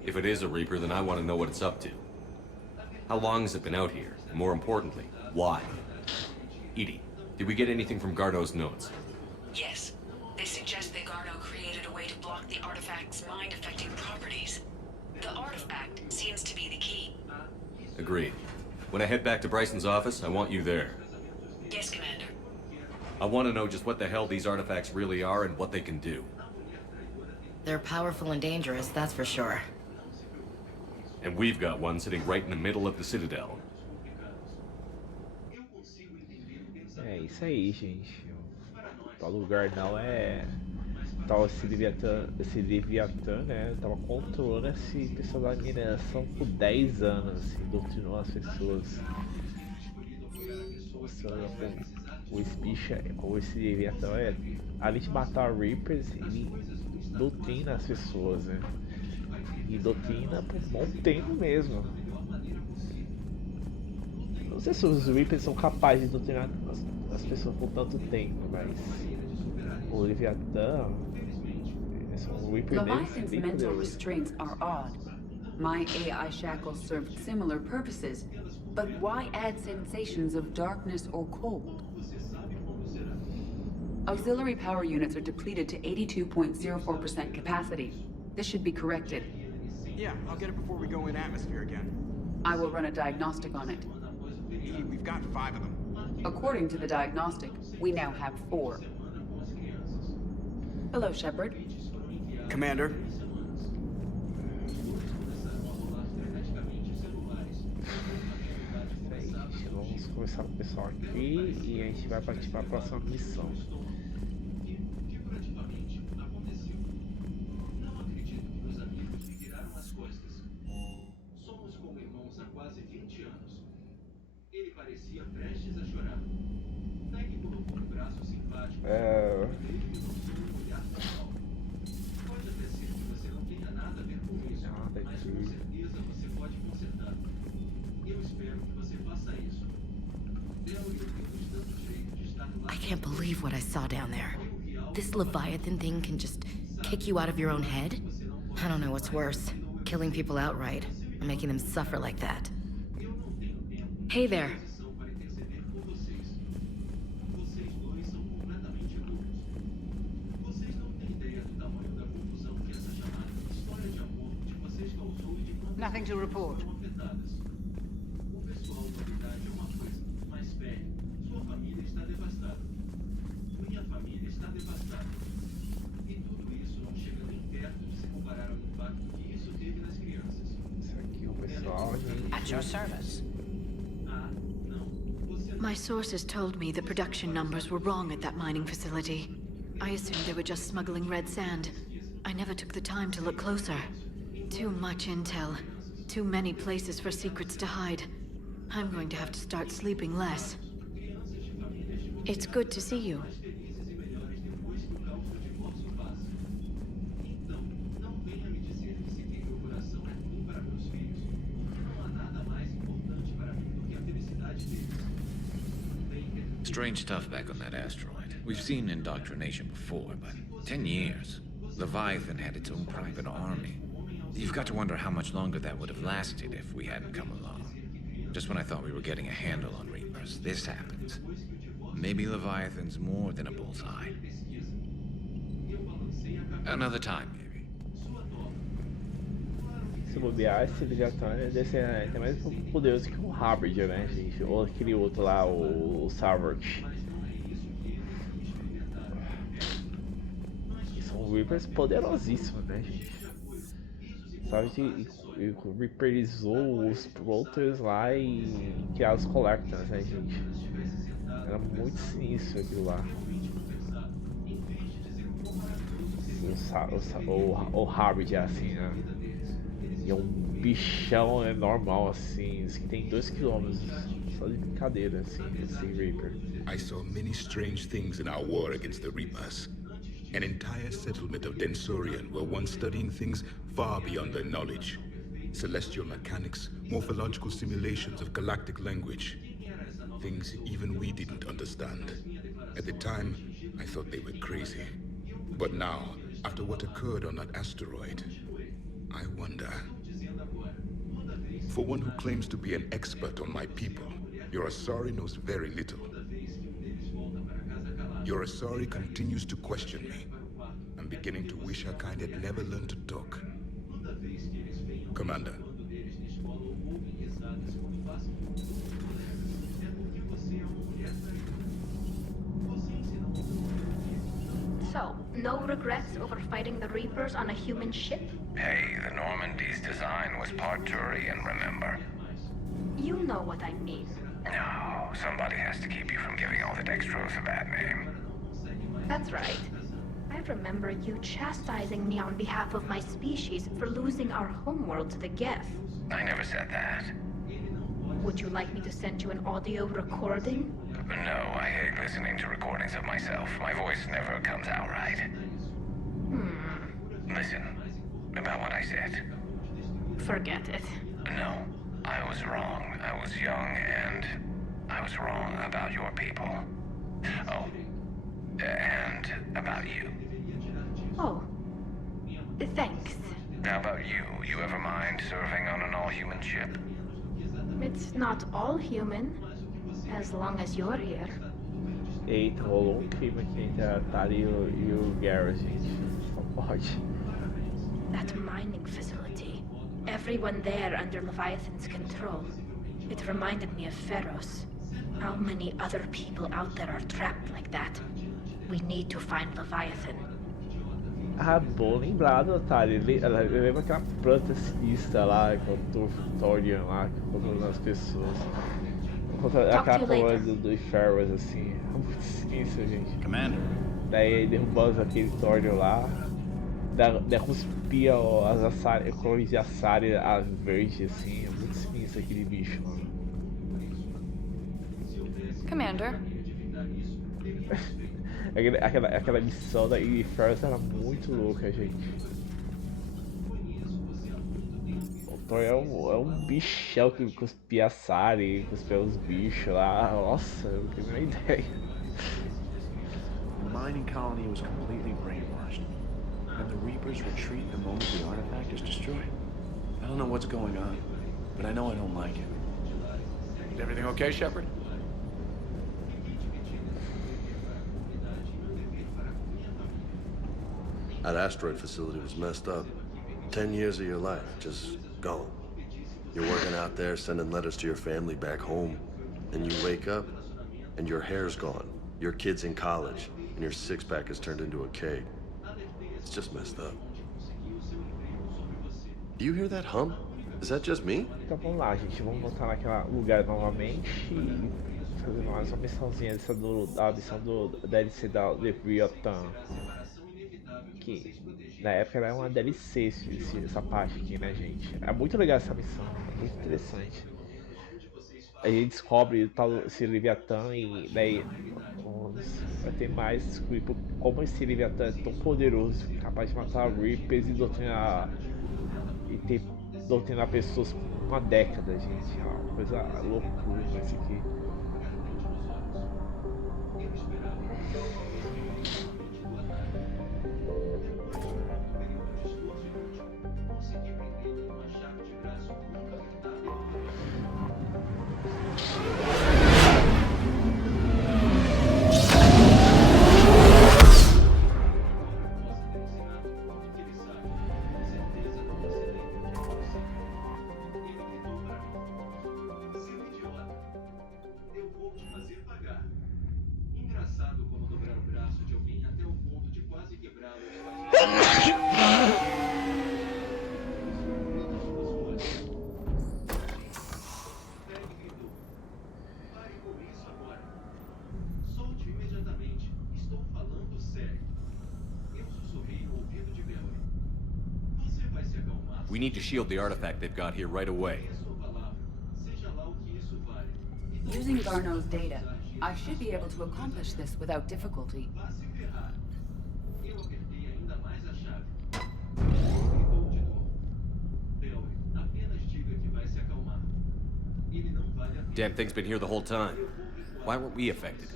If it is a Reaper, then I want to know what it's up to. How long has it been out here? And more importantly, why? Edie, did we get anything from Garneau's notes? Yes. They suggest that Garneau created a way to block the artifact's mind-affecting properties. The artifact seems to be the key. Agreed. When I head back to Bryson's office, I want you there. Yes, Commander. I want to know just what the hell these artifacts really are and what they can do. They're powerful and dangerous, that's for sure. And we've got one sitting right in the middle of the Citadel. É isso aí, gente. O tal lugar não é. Tal esse Leviathan, né? Tava controlando esse pessoal da mineração por 10 anos, assim, doutrinou as pessoas. O Speech, como esse Leviathan é, além de matar Reapers, ele doutrina as pessoas, né? E doutrina por um bom tempo mesmo. Não sei se os Reapers são capazes de doutrinar as pessoas por tanto tempo, mas o Leviathan é um Reaper Leviathan's mental restraints are odd. My AI shackles served similar purposes, but why add sensations of darkness or cold? Auxiliary power units are depleted to 82.04% capacity. This should be corrected. Yeah, I'll get it before we go in atmosphere again. I will run a diagnostic on it. Edie, we've got 5 of them. According to the diagnostic, we now have 4. Hello, Shepard. Commander. Vamos conversar com o pessoal aqui e a gente vai partir para a próxima missão. Somos como irmãos há quase 20 anos. Ele parecia prestes a chorar. Meg colocou um braço simpático. Pode até ser que você não tenha nada a ver com isso, mas com certeza você pode consertar. Eu espero que você faça isso. Belo e eu temos tanto jeito de estar lá. I can't believe what I saw down there. This Leviathan thing can just kick you out of your own head? I don't know what's worse, killing people outright, or making them suffer like that. Hey there. Nothing to report. O pessoal da unidade é uma coisa, mas bem, sua família está devastada. Minha família está devastada. E tudo isso não chega nem perto de se comparar ao impacto que isso teve nas crianças. Isso aqui é o pessoal, gente. At your service. My sources told me the production numbers were wrong at that mining facility. I assumed they were just smuggling red sand. I never took the time to look closer. Too much intel. Too many places for secrets to hide. I'm going to have to start sleeping less. It's good to see you. Strange stuff back on that asteroid. We've seen indoctrination before, but 10 years. Leviathan had its own private army. You've got to wonder how much longer that would have lasted if we hadn't come along. Just when I thought we were getting a handle on Reapers, this happens. Maybe Leviathan's more than a bullseye. Another time, maybe. Se bobear, esse Leviathan deve ser até mais poderoso que o Harbinger, né, gente? Ou aquele outro lá, o Savage. São Reapers poderosíssimos, né, gente? Sabe que reaperizou os Prothens lá e criaram os Collectors, né, gente? Era muito sinistro aquilo lá. O Harbinger, assim, né? E é um bichão normal, assim, que tem 2 km, só de brincadeira, assim, esse Reaper. I saw many strange things in our war against the Reapers. An entire settlement of Densorian were once studying things far beyond their knowledge. Celestial mechanics, morphological simulations of galactic language. Things even we didn't understand. At the time, I thought they were crazy. But now, after what occurred on that asteroid, I wonder. For one who claims to be an expert on my people, your Asari knows very little. Your Asari continues to question me. I'm beginning to wish her kind had never learned to talk. Commander. So, no regrets over fighting the Reapers on a human ship? Hey, the Normandy's design was part Turian, remember? You know what I mean. No, somebody has to keep you from giving all the Dextros a bad name. That's right. I remember you chastising me on behalf of my species for losing our homeworld to the Geth. I never said that. Would you like me to send you an audio recording? No, I hate listening to recordings of myself. My voice never comes out right. Listen, about what I said. Forget it. No, I was wrong. I was young, and I was wrong about your people. Oh, and about you. Oh, thanks. How about you? You ever mind serving on an all-human ship? It's not all human, as long as you're here. Eita, rolou crime aqui entre a Tari e o Garrett, gente. Só pode. That mining facility. Everyone there under Leviathan's control. It reminded me of Pharaohs. How many other people out there are trapped like that? We need to find Leviathan. Ah, bom lembrado, Otário. Lembra aquela protagonista lá, que é o Batarian lá, que controla as pessoas. Aquela coisa dos Pharaohs, assim. É muito esquisito, gente. Commander. Daí derrubamos aquele Thorian lá. Daí cuspia as cores de açária verde, assim. É muito esquisito aquele bicho, mano. Commander. Aquela missão da Pharaohs era muito louca, gente. O Thor é um bichão que cuspia açária e cuspia os bichos lá. Nossa, eu não tenho nem ideia. The mining colony was completely brainwashed, and the Reapers retreat the moment the artifact is destroyed. I don't know what's going on, but I know I don't like it. Is everything okay, Shepard? That asteroid facility was messed up. 10 years of your life, just gone. You're working out there, sending letters to your family back home, and you wake up, and your hair's gone. Your kid's in college, and your six-pack is turned into a keg. It's just messed up. Do you hear that hum? Is that just me? Então vamos lá, gente. Vamos voltar naquele lugar novamente e fazer mais uma missãozinha da missão do DLC da Leviathan. Que na época era uma DLC essa parte aqui, né, gente? É muito legal essa missão, é muito interessante. A gente descobre o tal esse Leviathan e daí vai ter mais descobrir como esse Leviathan é tão poderoso, capaz de matar Reapers e doutrinar pessoas por uma década, gente. É uma coisa loucura isso aqui. We need to shield the artifact they've got here right away. Using Garneau's data, I should be able to accomplish this without difficulty. Damn thing's been here the whole time. Why weren't we affected?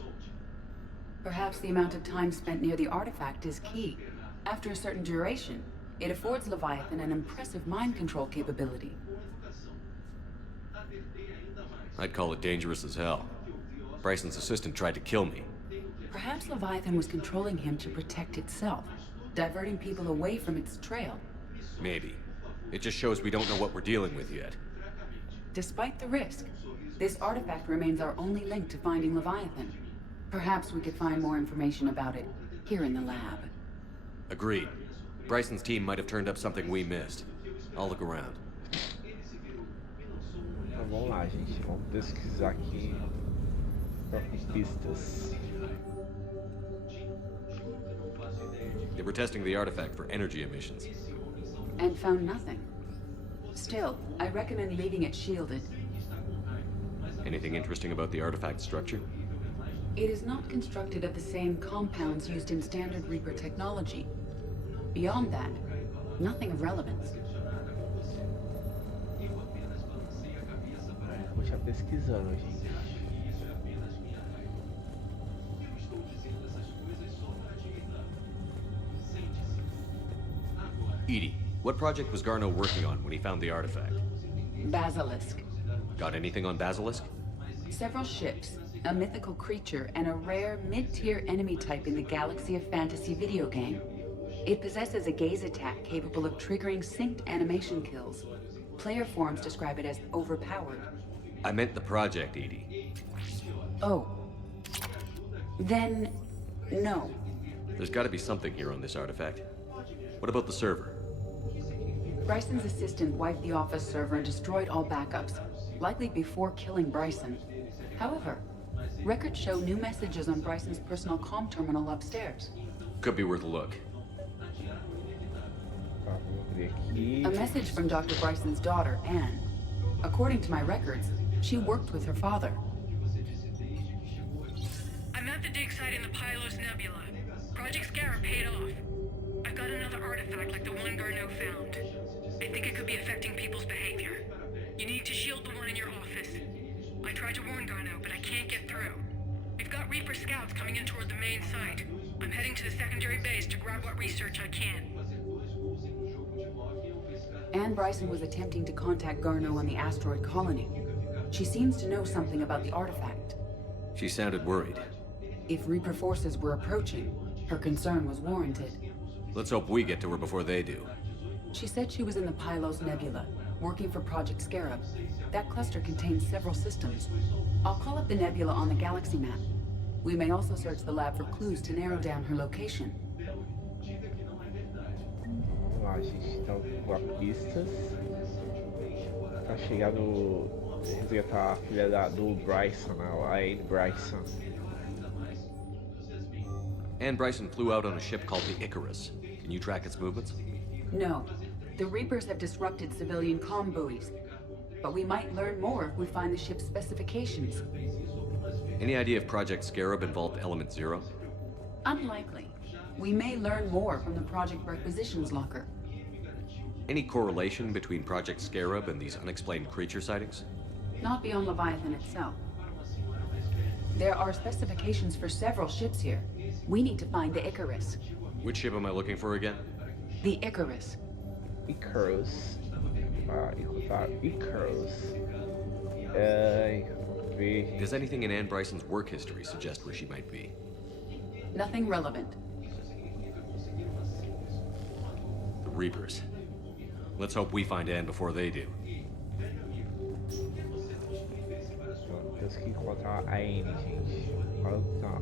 Perhaps the amount of time spent near the artifact is key. After a certain duration, it affords Leviathan an impressive mind control capability. I'd call it dangerous as hell. Bryson's assistant tried to kill me. Perhaps Leviathan was controlling him to protect itself, diverting people away from its trail. Maybe. It just shows we don't know what we're dealing with yet. Despite the risk, this artifact remains our only link to finding Leviathan. Perhaps we could find more information about it here in the lab. Agreed. Bryson's team might have turned up something we missed. I'll look around. Então vamos lá, gente. Vamos pesquisar aqui pistas. They were testing the artifact for energy emissions. And found nothing. Still, I recommend leaving it shielded. Anything interesting about the artifact structure? It is not constructed of the same compounds used in standard Reaper technology. Beyond that, nothing of relevance. Vou já pesquisando, gente. Edie, what project was Garneau working on when he found the artifact? Basilisk. Got anything on Basilisk? Several ships, a mythical creature, and a rare mid-tier enemy type in the Galaxy of Fantasy video game. It possesses a gaze attack capable of triggering synced animation kills. Player forums describe it as overpowered. I meant the project, Edie. Oh. Then, no. There's gotta be something here on this artifact. What about the server? Bryson's assistant wiped the office server and destroyed all backups, likely before killing Bryson. However, records show new messages on Bryson's personal comm terminal upstairs. Could be worth a look. A message from Dr. Bryson's daughter, Anne. According to my records, she worked with her father. I'm at the dig site in the Pylos Nebula. Project Scarab paid off. I've got another artifact like the one Garneau found. I think it could be affecting people's behavior. You need to shield the one in your office. I tried to warn Garneau, but I can't get through. We've got Reaper scouts coming in toward the main site. I'm heading to the secondary base to grab what research I can. Anne Bryson was attempting to contact Garneau on the asteroid colony. She seems to know something about the artifact. She sounded worried. If Reaper forces were approaching, her concern was warranted. Let's hope we get to her before they do. She said she was in the Pylos Nebula, working for Project Scarab. That cluster contains several systems. I'll call up the nebula on the galaxy map. We may also search the lab for clues to narrow down her location. Vamos lá, gente. Então, com a pistas. Tá chegando resgatar a filha do Bryson, a Anne Bryson. Anne Bryson flew out on a ship called the Icarus. Can you track its movements? No. The Reapers have disrupted civilian comm buoys. But we might learn more if we find the ship's specifications. Any idea if Project Scarab involved Element Zero? Unlikely. We may learn more from the Project Requisitions Locker. Any correlation between Project Scarab and these unexplained creature sightings? Not beyond Leviathan itself. There are specifications for several ships here. We need to find the Icarus. Which ship am I looking for again? The Icarus. Icarus. Icarus. Does anything in Anne Bryson's work history suggest where she might be? Nothing relevant. The Reapers. Let's hope we find Anne before they do. Temos que encontrar a Anne, gente. Olha tá.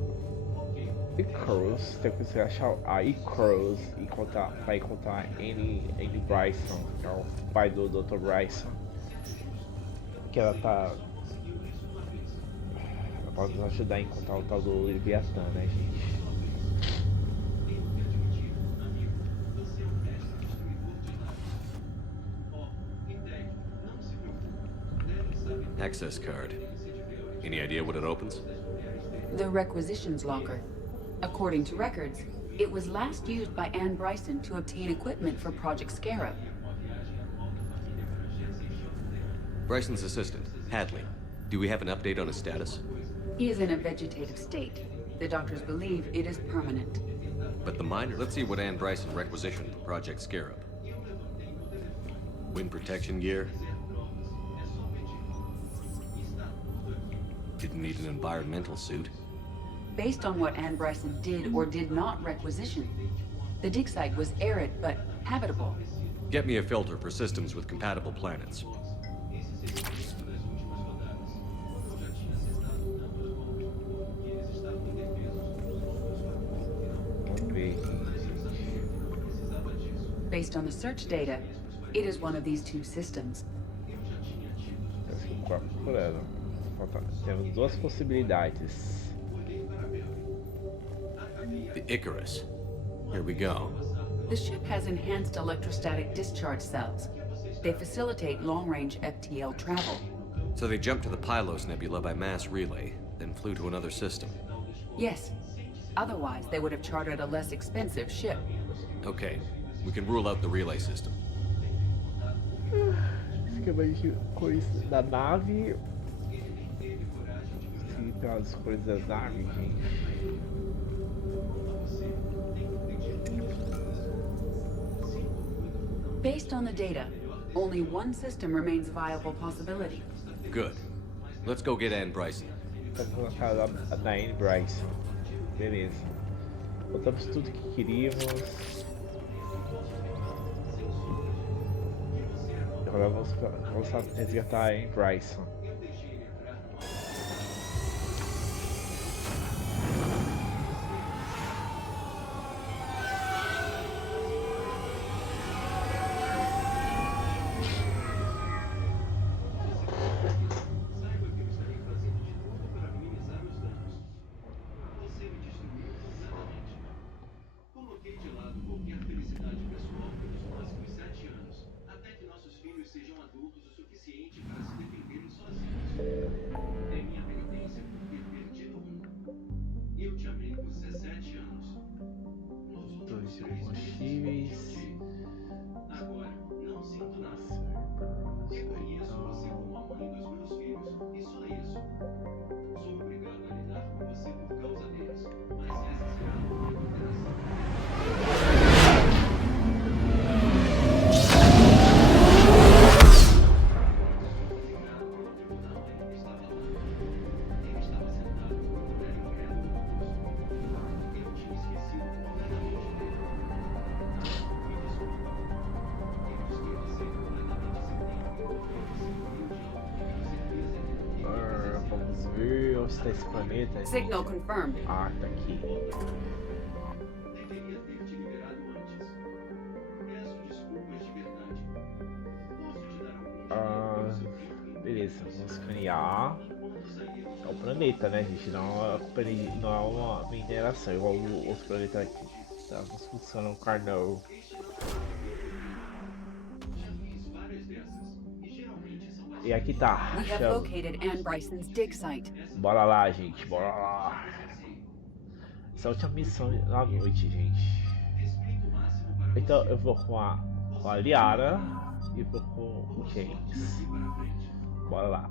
Icarus, tem que achar a Icarus e para encontrar Anne Bryson, que é o pai do Dr. Bryson. Que ela tá. Ela pode nos ajudar a encontrar o tal do Leviathan, né, gente? Access card. Any idea what it opens? The Requisitions Locker. According to records, it was last used by Anne Bryson to obtain equipment for Project Scarab. Bryson's assistant, Hadley. Do we have an update on his status? He is in a vegetative state. The doctors believe it is permanent. But the miner? Let's see what Anne Bryson requisitioned for Project Scarab. Wind protection gear. Didn't need an environmental suit. Based on what Anne Bryson did or did not requisition, the dig site was arid but habitable. Get me a filter for systems with compatible planets. Based on the search data, it is one of these two systems. Temos duas possibilidades. The Icarus. Here we go. The ship has enhanced electrostatic discharge cells. They facilitate long-range FTL travel. So they jumped to the Pylos Nebula by mass relay, then flew to another system. Yes. Otherwise, they would have chartered a less expensive ship. Okay. We can rule out the relay system. Esquema de cores da nave. Sim, pelas cores das naves, gente. Based on the data, only one system remains a viable possibility. Good. Let's go get Anne Bryson. Vamos colocar a Anne Bryson. Beleza. Botamos tudo que queríamos. Agora vamos resgatar a Anne Bryson. Dois de combustíveis. Agora, não sinto nada. Então... como a mãe dos meus filhos, e só isso. Sou obrigado a lidar com você por causa deles, mas essa será a única operação. Vamos ver onde está esse planeta. Signal confirmed. Ah, tá aqui. Deveria ter te liberado antes. Peço desculpas de verdade. Posso te dar algum Beleza, vamos escanear. É o planeta, né, gente? Não é uma mineração, igual os planetas aqui. Estamos funcionando com Carnot. E aqui tá. We have located Anne Bryson's dig site. Bora lá, gente, bora lá. Essa é a última missão da noite, gente. Então eu vou com a Liara e vou com o James. Bora lá.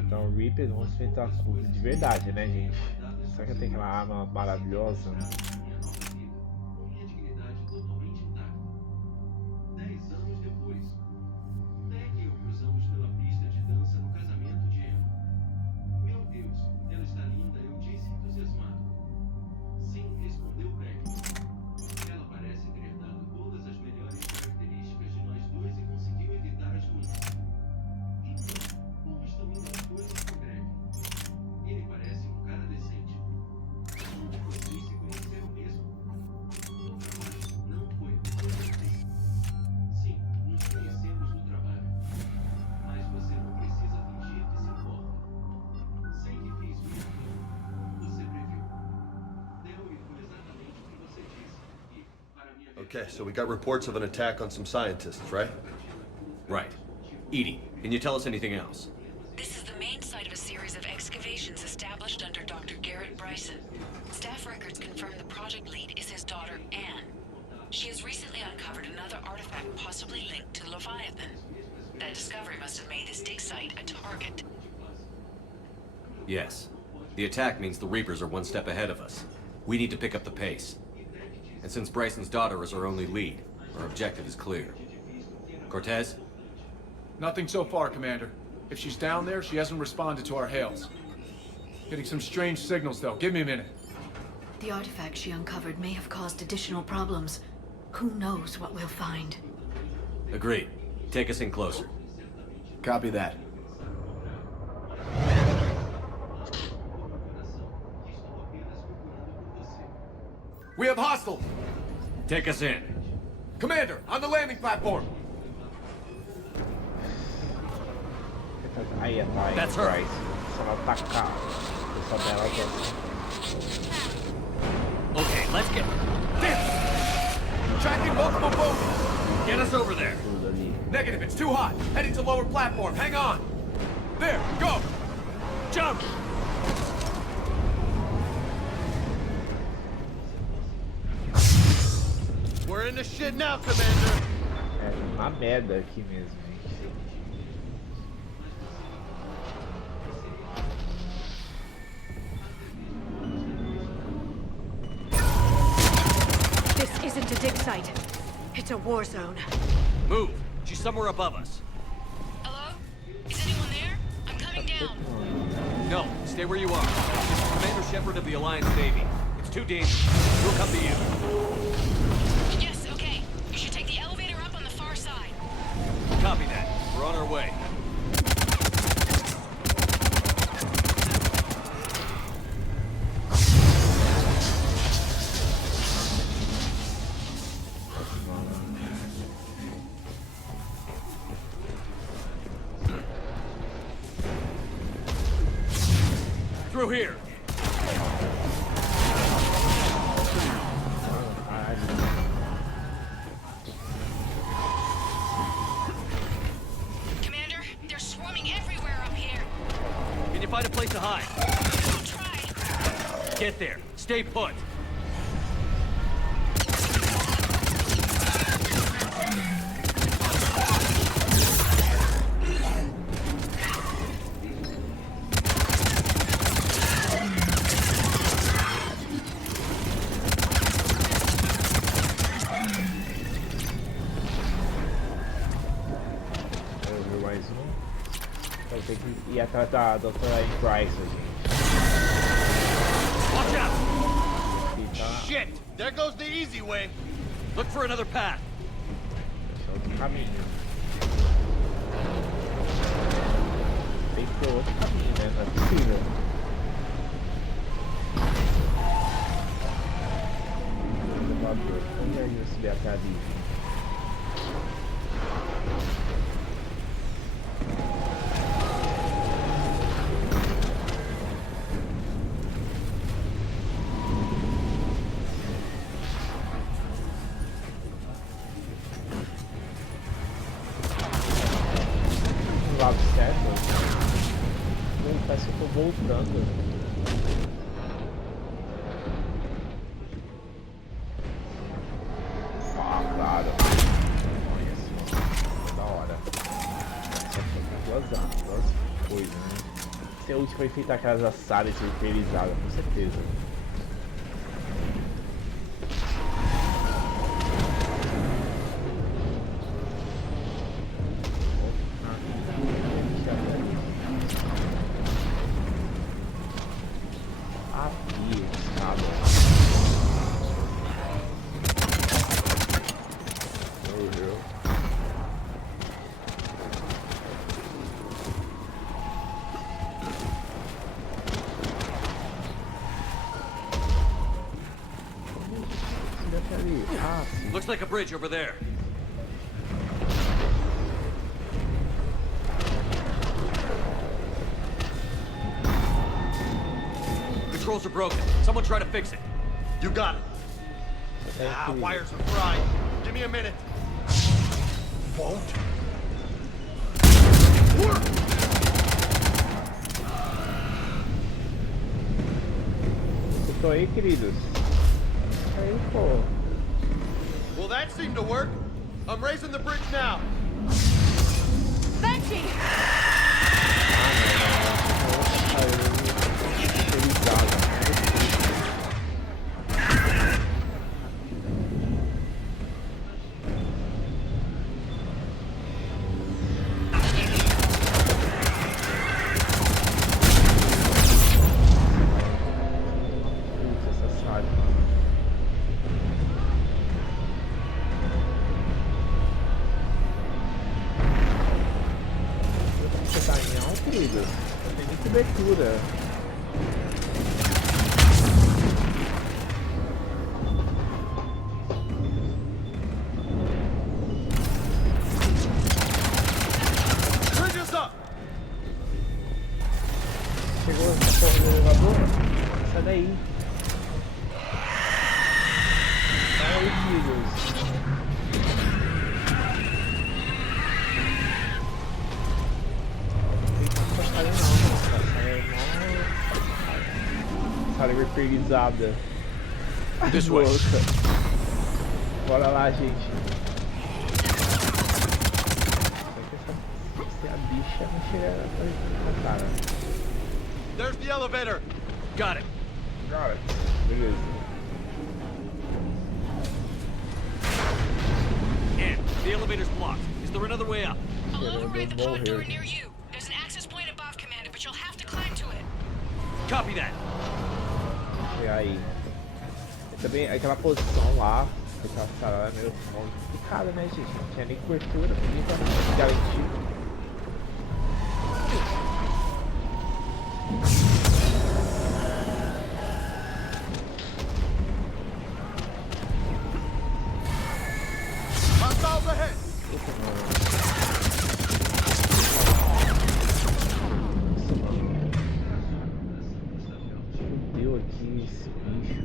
Então o Reaper, vamos enfrentar a curva de verdade, né, gente? Será que eu tenho aquela arma maravilhosa? 10 anos depois, Meg e eu cruzamos pela pista de dança no casamento de Emma. Meu Deus, ela está linda, eu disse entusiasmado. Sim, respondeu Greg. Ela parece ter dado todas as melhores características de nós dois e conseguiu evitar as ruins. Então, como estão indo as coisas com Greg? Ele parece um cara decente. Como vocês se conheceram mesmo? No trabalho, não foi. Sim, nos conhecemos no trabalho. Mas você não precisa fingir que se importa. Sei que fiz mesmo. Você previu. Deu e foi exatamente o que você disse. E, para minha... Okay, so we got reports of an attack on some scientists, right? Right. Edie, can you tell us anything else? This is the main site of a series of excavations established under Dr. Garrett Bryson. Staff records confirm the project lead is his daughter, Anne. She has recently uncovered another artifact possibly linked to Leviathan. That discovery must have made this dig site a target. Yes. The attack means the Reapers are one step ahead of us. We need to pick up the pace. And since Bryson's daughter is our only lead, our objective is clear. Cortez? Nothing so far, Commander. If she's down there, she hasn't responded to our hails. Getting some strange signals, though. Give me a minute. The artifact she uncovered may have caused additional problems. Who knows what we'll find? Agreed. Take us in closer. Copy that. We have hostiles! Take us in. Commander, on the landing platform! Aí vai, That's her. Bryson. Se ela atacar, o pessoal dela Okay, let's get... Tracking multiple boats! Get us over there. tudo ali. Negative, it's too hot. Heading to lower platform. Hang on. There, go! Jump! We're in the shit now, Commander! É uma merda aqui mesmo, gente. This isn't a dig site. It's a war zone. Move. She's somewhere above us. Hello? Is anyone there? I'm coming down. No, stay where you are. This is Commander Shepard of the Alliance Navy. It's too dangerous. We'll come to you. Yes, okay. You should take the elevator up on the far side. Copy that. We're on our way. Through here. Commander, they're swarming everywhere find a place to hide. Get there. Stay put. Tem que ir atrás da doutora Bryson, gente. Watch out! Shit! There goes the easy way. Look for another path. Esse é outro caminho. Tem que ter outro caminho, né? Não é possível. Vamos ver se der até ali. Lado certo, parece que eu tô voltando. Ah, claro. Olha só, da hora. Só que tem duas coisas, né? Se a ult foi feita aquelas assadas e realizada, com certeza. Looks like a bridge over there. Controls are broken. Someone try to fix it. You got it. Wires are fried. Give me a minute. Won't work. Estou aí, queridos. Aí, pô. Well, that seemed to work. I'm raising the bridge now. Banshee! Tem muita cobertura. Chegou essa porra do elevador? Sai daí. Sai aí, filhos. Sala reperizada. This way. Bora lá, gente. Se a bicha não chegar na cara. There's the elevator. Got it. Got it. Beleza. And the elevator's blocked. Is there another way up? I'll override the pod door near you. There's an access point above, Commander, but you'll have to climb to it. Copy that. E aí? E também aquela posição lá, aquela sala meio complicada, né, gente? Não tinha nem cobertura, ninguém pra garantir. Hostiles ahead. Fudeu aqui esse bicho.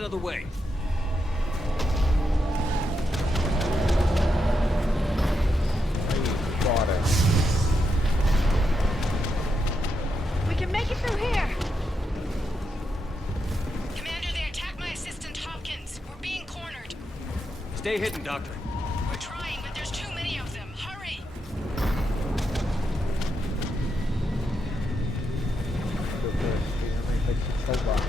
another way. Bora. We can make it through here. Commander, they attacked my assistant Hopkins. We're being cornered. Stay hidden, Doctor. We're trying, but there's too many of them. Hurry! Vai ter que salvar.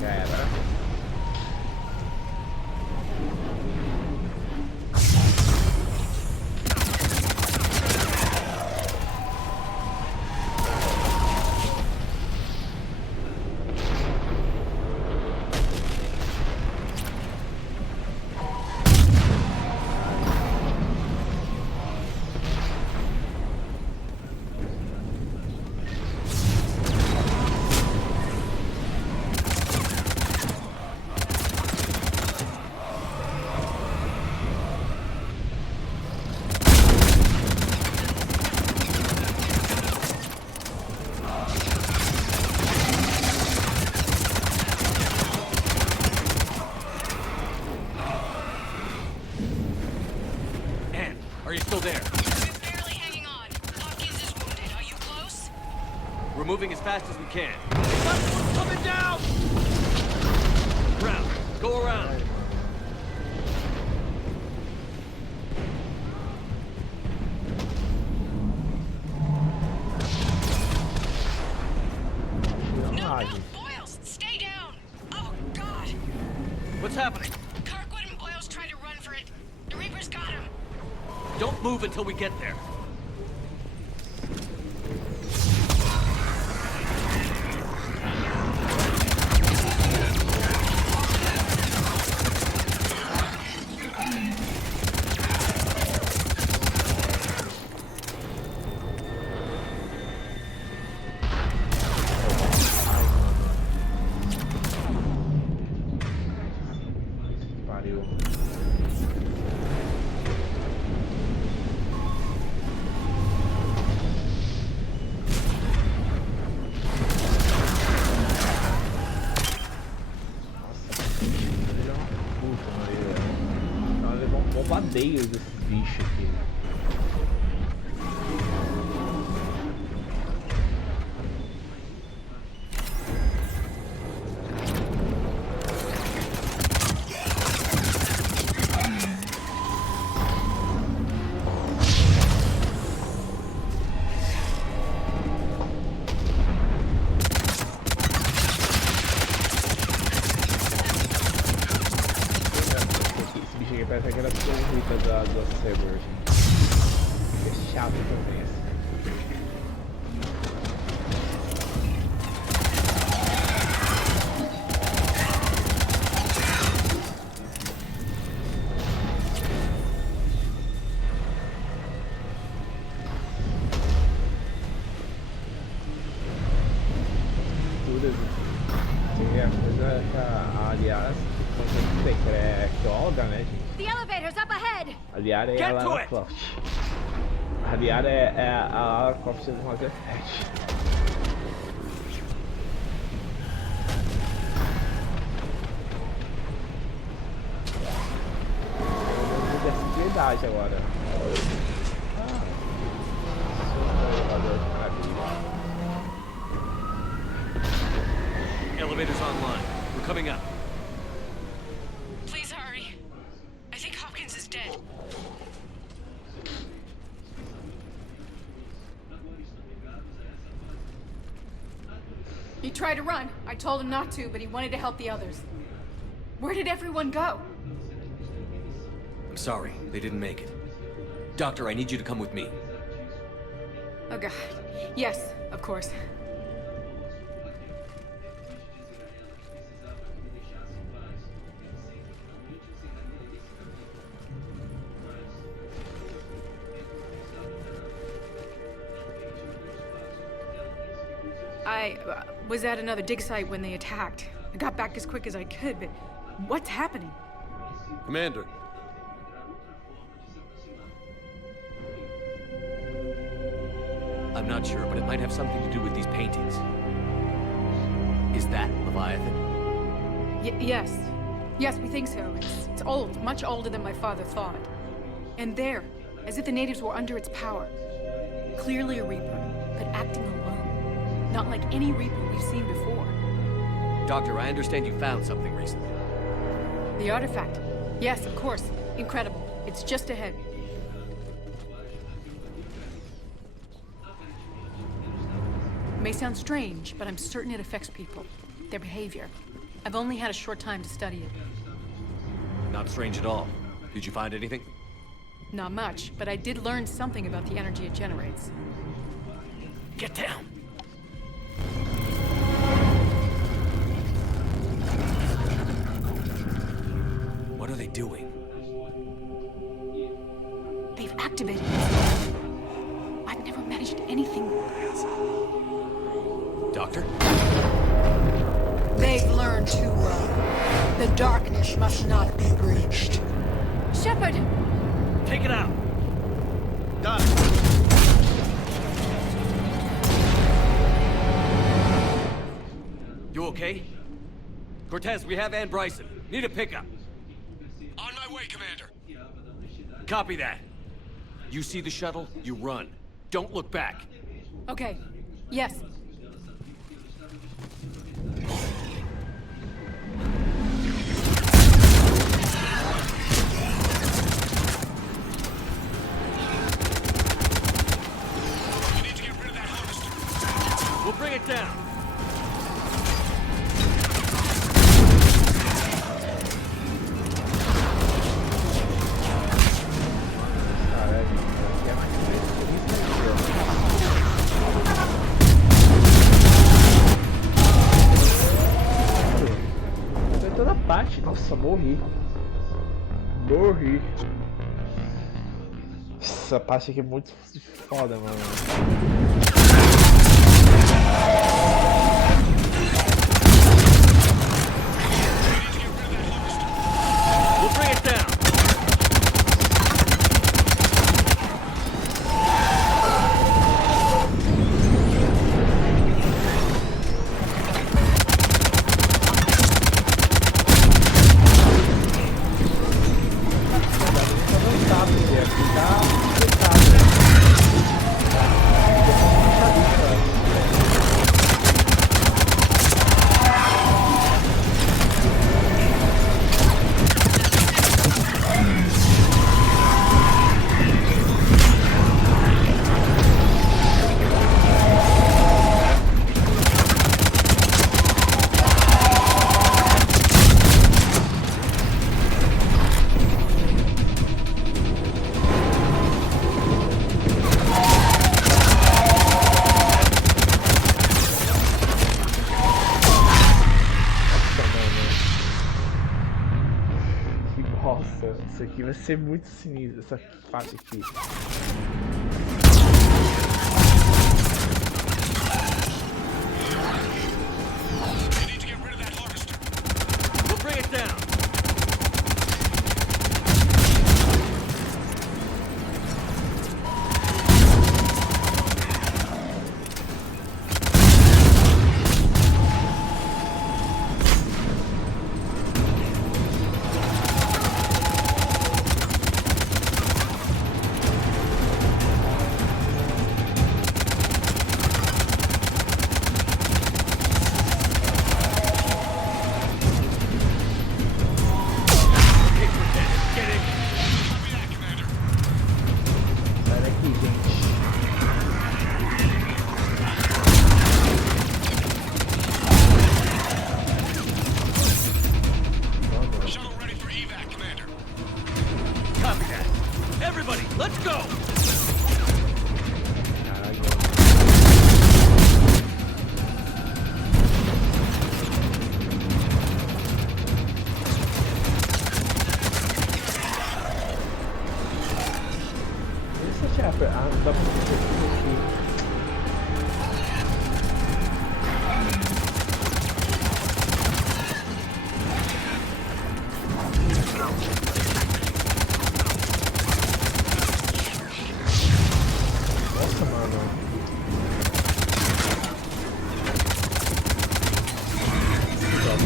Já era. Are you still there? We're barely hanging on. Hopkins is wounded. Are you close? We're moving as fast as we can. One's coming down! Round. Go around. No, Boyles! Stay down! Oh, God! What's happening? Kirkwood and Boyles tried to run for it. The Reapers got him. Don't move until we get there. Bombardeio desses bichos aqui. Parece aquela torrita do Cyber, gente. É chato também assim. Tem a coisa que a Aliança consegue ser, que é arqueóloga, né, gente? The elevator's up ahead. A Liara é a Lara Croft. A Liara é a Lara Croft do Mass Effect. Vamos ter acessibilidade agora. Elevator's online. We're coming up. Please hurry. I think Hopkins is dead. He tried to run. I told him not to, but he wanted to help the others. Where did everyone go? I'm sorry, they didn't make it. Doctor, I need you to come with me. Oh God. Yes, of course. I was at another dig site when they attacked. I got back as quick as I could, but what's happening? Commander. I'm not sure, but it might have something to do with these paintings. Is that Leviathan? Yes. Yes, we think so. It's old, much older than my father thought. And there, as if the natives were under its power. Clearly a Reaper, but acting alone. Not like any Reaper we've seen before. Doctor, I understand you found something recently. The artifact. Yes, of course. Incredible. It's just ahead. May sound strange, but I'm certain it affects people. Their behavior. I've only had a short time to study it. Not strange at all. Did you find anything? Not much, but I did learn something about the energy it generates. Get down! What are they doing? They've activated it. I've never managed anything. Doctor? They've learned too well. The darkness must not be breached. Shepard! Take it out! Got it. You okay? Cortez, we have Ann Bryson. Need a pickup. On my way, Commander. Copy that. You see the shuttle, you run. Don't look back. Okay. Yes. We'll bring it down. Foi toda parte. Nossa, morri. Morri. Essa parte aqui é muito foda, mano. We'll bring it down. Nossa, isso aqui vai ser muito sinistro, essa parte aqui. We'll bring it down.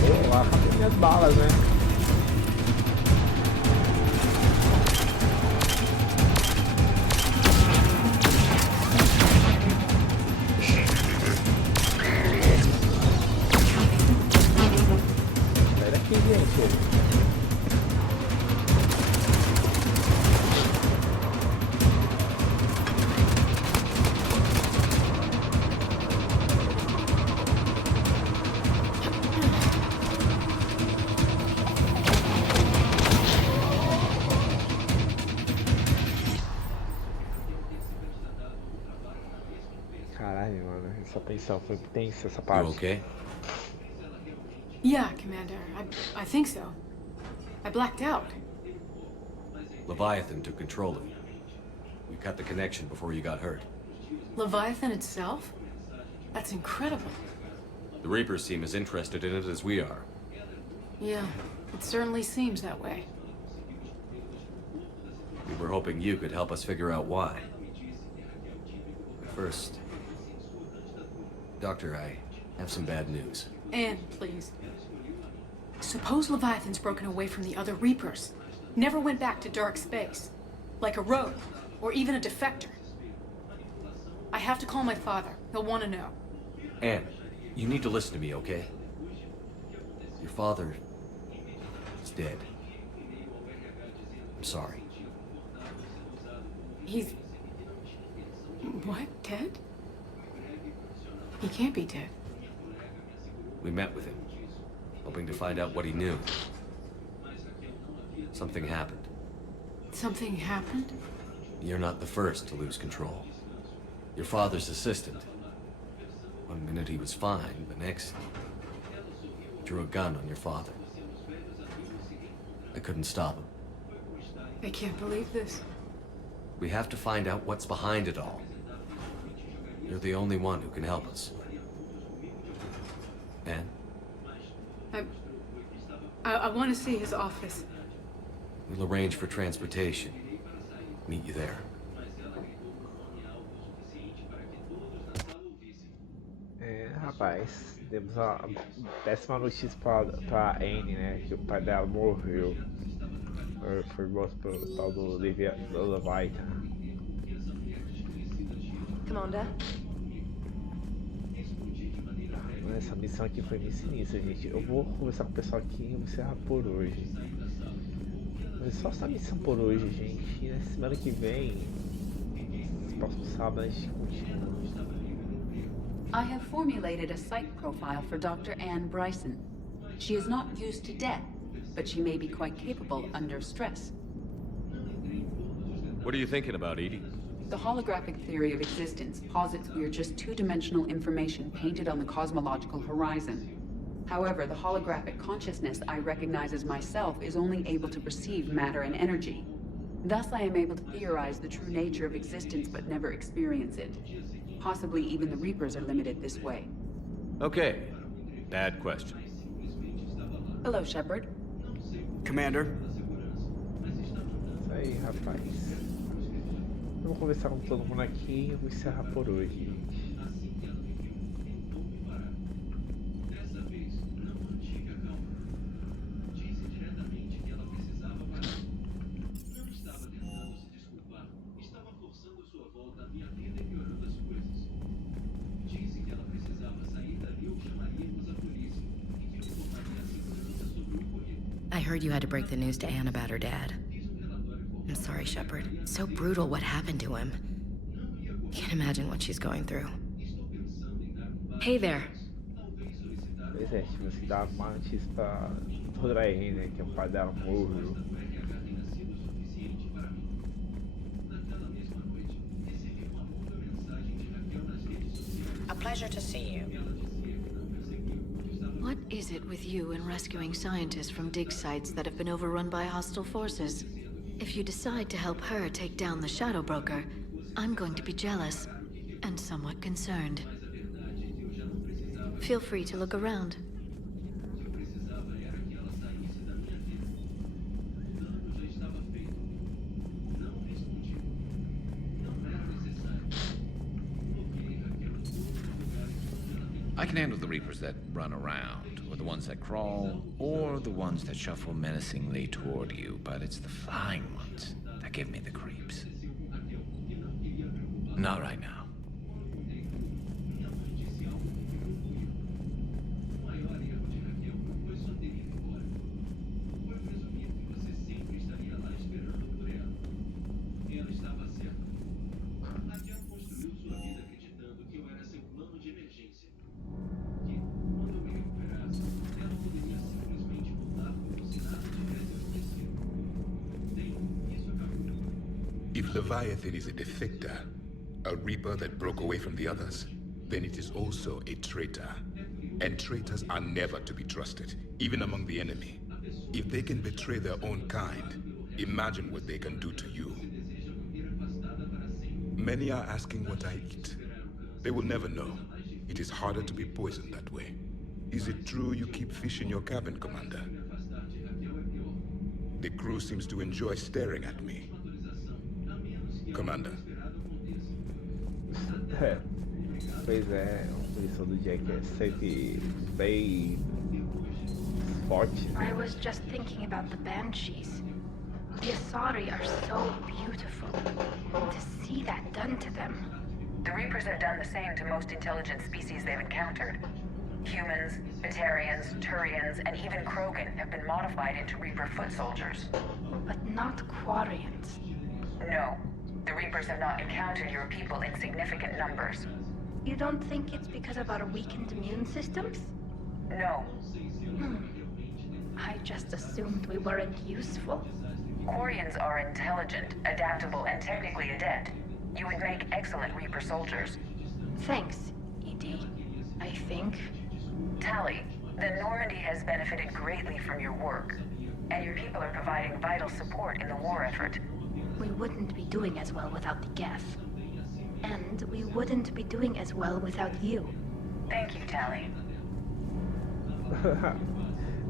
Vou lá fazer minhas balas, né? Sai daqui, gente. Caralho, mano, essa tensão foi tensa, essa parte. You okay? Yeah, Commander. I think so. I blacked out. Leviathan took control of you. We cut the connection before you got hurt. Leviathan itself? That's incredible. The Reapers seem as interested in it as we are. Yeah, it certainly seems that way. We were hoping you could help us figure out why. But first... Doctor, I have some bad news. Anne, please. Suppose Leviathan's broken away from the other Reapers. Never went back to dark space. Like a rogue, or even a defector. I have to call my father. He'll want to know. Anne, you need to listen to me, okay? Your father is dead. I'm sorry. He's... What? Dead? He can't be dead. We met with him, hoping to find out what he knew. Something happened. Something happened? You're not the first to lose control. Your father's assistant. One minute he was fine, the next... drew a gun on your father. I couldn't stop him. I can't believe this. We have to find out what's behind it all. You're the only one who can help us. Anne? I want to see his office. We'll arrange for transportation. Meet you there. Rapaz, demos a péssima notícia pra Anne, né? Que o pai dela morreu. Foi morto pelo tal do Leviathan. Commander? Essa missão aqui foi meio sinistra, gente. Eu vou conversar com o pessoal aqui e vou encerrar por hoje. Mas só essa missão por hoje, gente. E na semana que vem, próximo sábado, a gente continua. I have formulated a psych profile for Dr. Anne Bryson. She is not used to death, but she may be quite capable under stress. What are you thinking about, Edie? The holographic theory of existence posits we are just two-dimensional information painted on the cosmological horizon. However, the holographic consciousness I recognize as myself is only able to perceive matter and energy. Thus, I am able to theorize the true nature of existence but never experience it. Possibly even the Reapers are limited this way. Okay. Bad question. Hello, Shepard. Commander. Isso aí, rapaz. Eu vou conversar com todo mundo aqui e vou encerrar por hoje, gente. I heard you had to break the news to Anne about her dad. I'm sorry, Shepard. It's so brutal what happened to him. Can't imagine what she's going through. Hey there. Pois é, tive que dar uma notícia pra toda a Anne, né? Que o pai dela morreu. A pleasure to see you. What is it with you and rescuing scientists from dig sites that have been overrun by hostile forces? If you decide to help her take down the Shadow Broker, I'm going to be jealous and somewhat concerned. Feel free to look around. I can handle the Reapers that run around, or the The ones that crawl, or the ones that shuffle menacingly toward you, but it's the flying ones that give me the creeps. Not right now. If Leviathan is a defector, a Reaper that broke away from the others, then it is also a traitor. And traitors are never to be trusted, even among the enemy. If they can betray their own kind, imagine what they can do to you. Many are asking what I eat. They will never know. It is harder to be poisoned that way. Is it true you keep fish in your cabin, Commander? The crew seems to enjoy staring at me. Commander. Pois é, a posição do Jack é sempre bem forte. I was just thinking about the banshees. The Asari are so beautiful. To see that done to them. The Reapers have done the same to most intelligent species they've encountered. Humans, Batarians, Turians, and even Krogan have been modified into Reaper foot soldiers. But not Quarians. No. The Reapers have not encountered your people in significant numbers. You don't think it's because of our weakened immune systems? No. I just assumed we weren't useful. Quarians are intelligent, adaptable, and technically adept. You would make excellent Reaper soldiers. Thanks, ED. I think. Tally, the Normandy has benefited greatly from your work, and your people are providing vital support in the war effort. We wouldn't be doing as well without the Geth. And we wouldn't be doing as well without you. Thank you, Tally.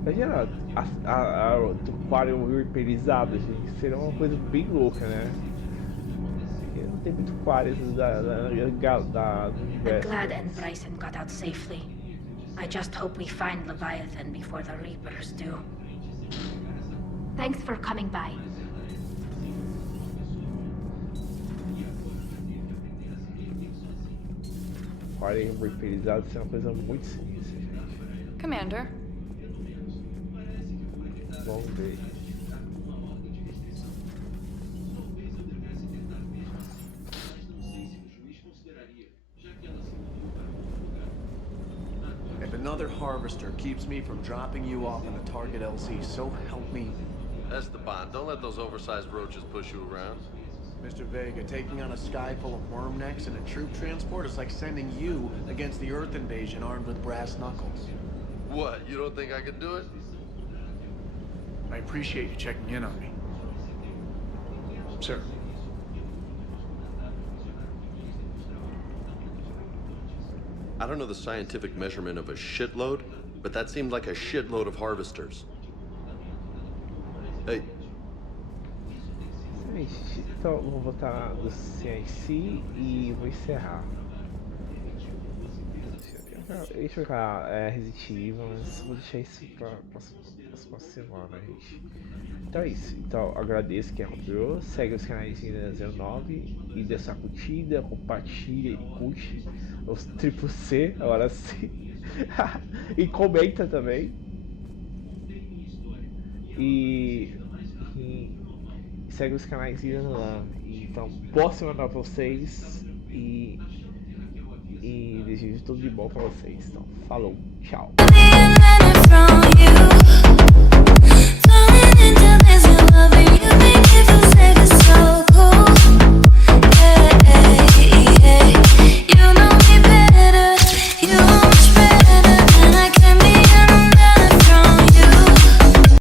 Imagina o Quarian reaperizado, gente. Seria uma coisa bem louca, né? Porque não tem muito Quarian da I'm glad and Bryson got out safely. I just hope we find Leviathan before the Reapers do. Thanks for coming by. Quarian reaperizado é uma coisa muito sinistra, gente. Commander. Vamos ver. If another harvester keeps me from dropping you off on a target LC, so help me. Esteban, don't let those oversized roaches push you around. Mr. Vega, taking on a sky full of worm necks and a troop transport is like sending you against the Earth invasion armed with brass knuckles. What, you don't think I can do it? I appreciate you checking in on me. Sir. I don't know the scientific measurement of a shitload, but that seemed like a shitload of harvesters. Hey. Então, vou botar no CIC e vou encerrar. A gente vai jogar Resident Evil, mas vou deixar isso pra próxima semana, gente. Então é isso. Então, agradeço quem acompanhou. Segue os canais de 09 e dê sua curtida, compartilha e curte os triplo C, agora sim. E comenta também. E segue os canais de lá. Então, boa semana pra vocês e desejo tudo de bom pra vocês. Então, falou, tchau.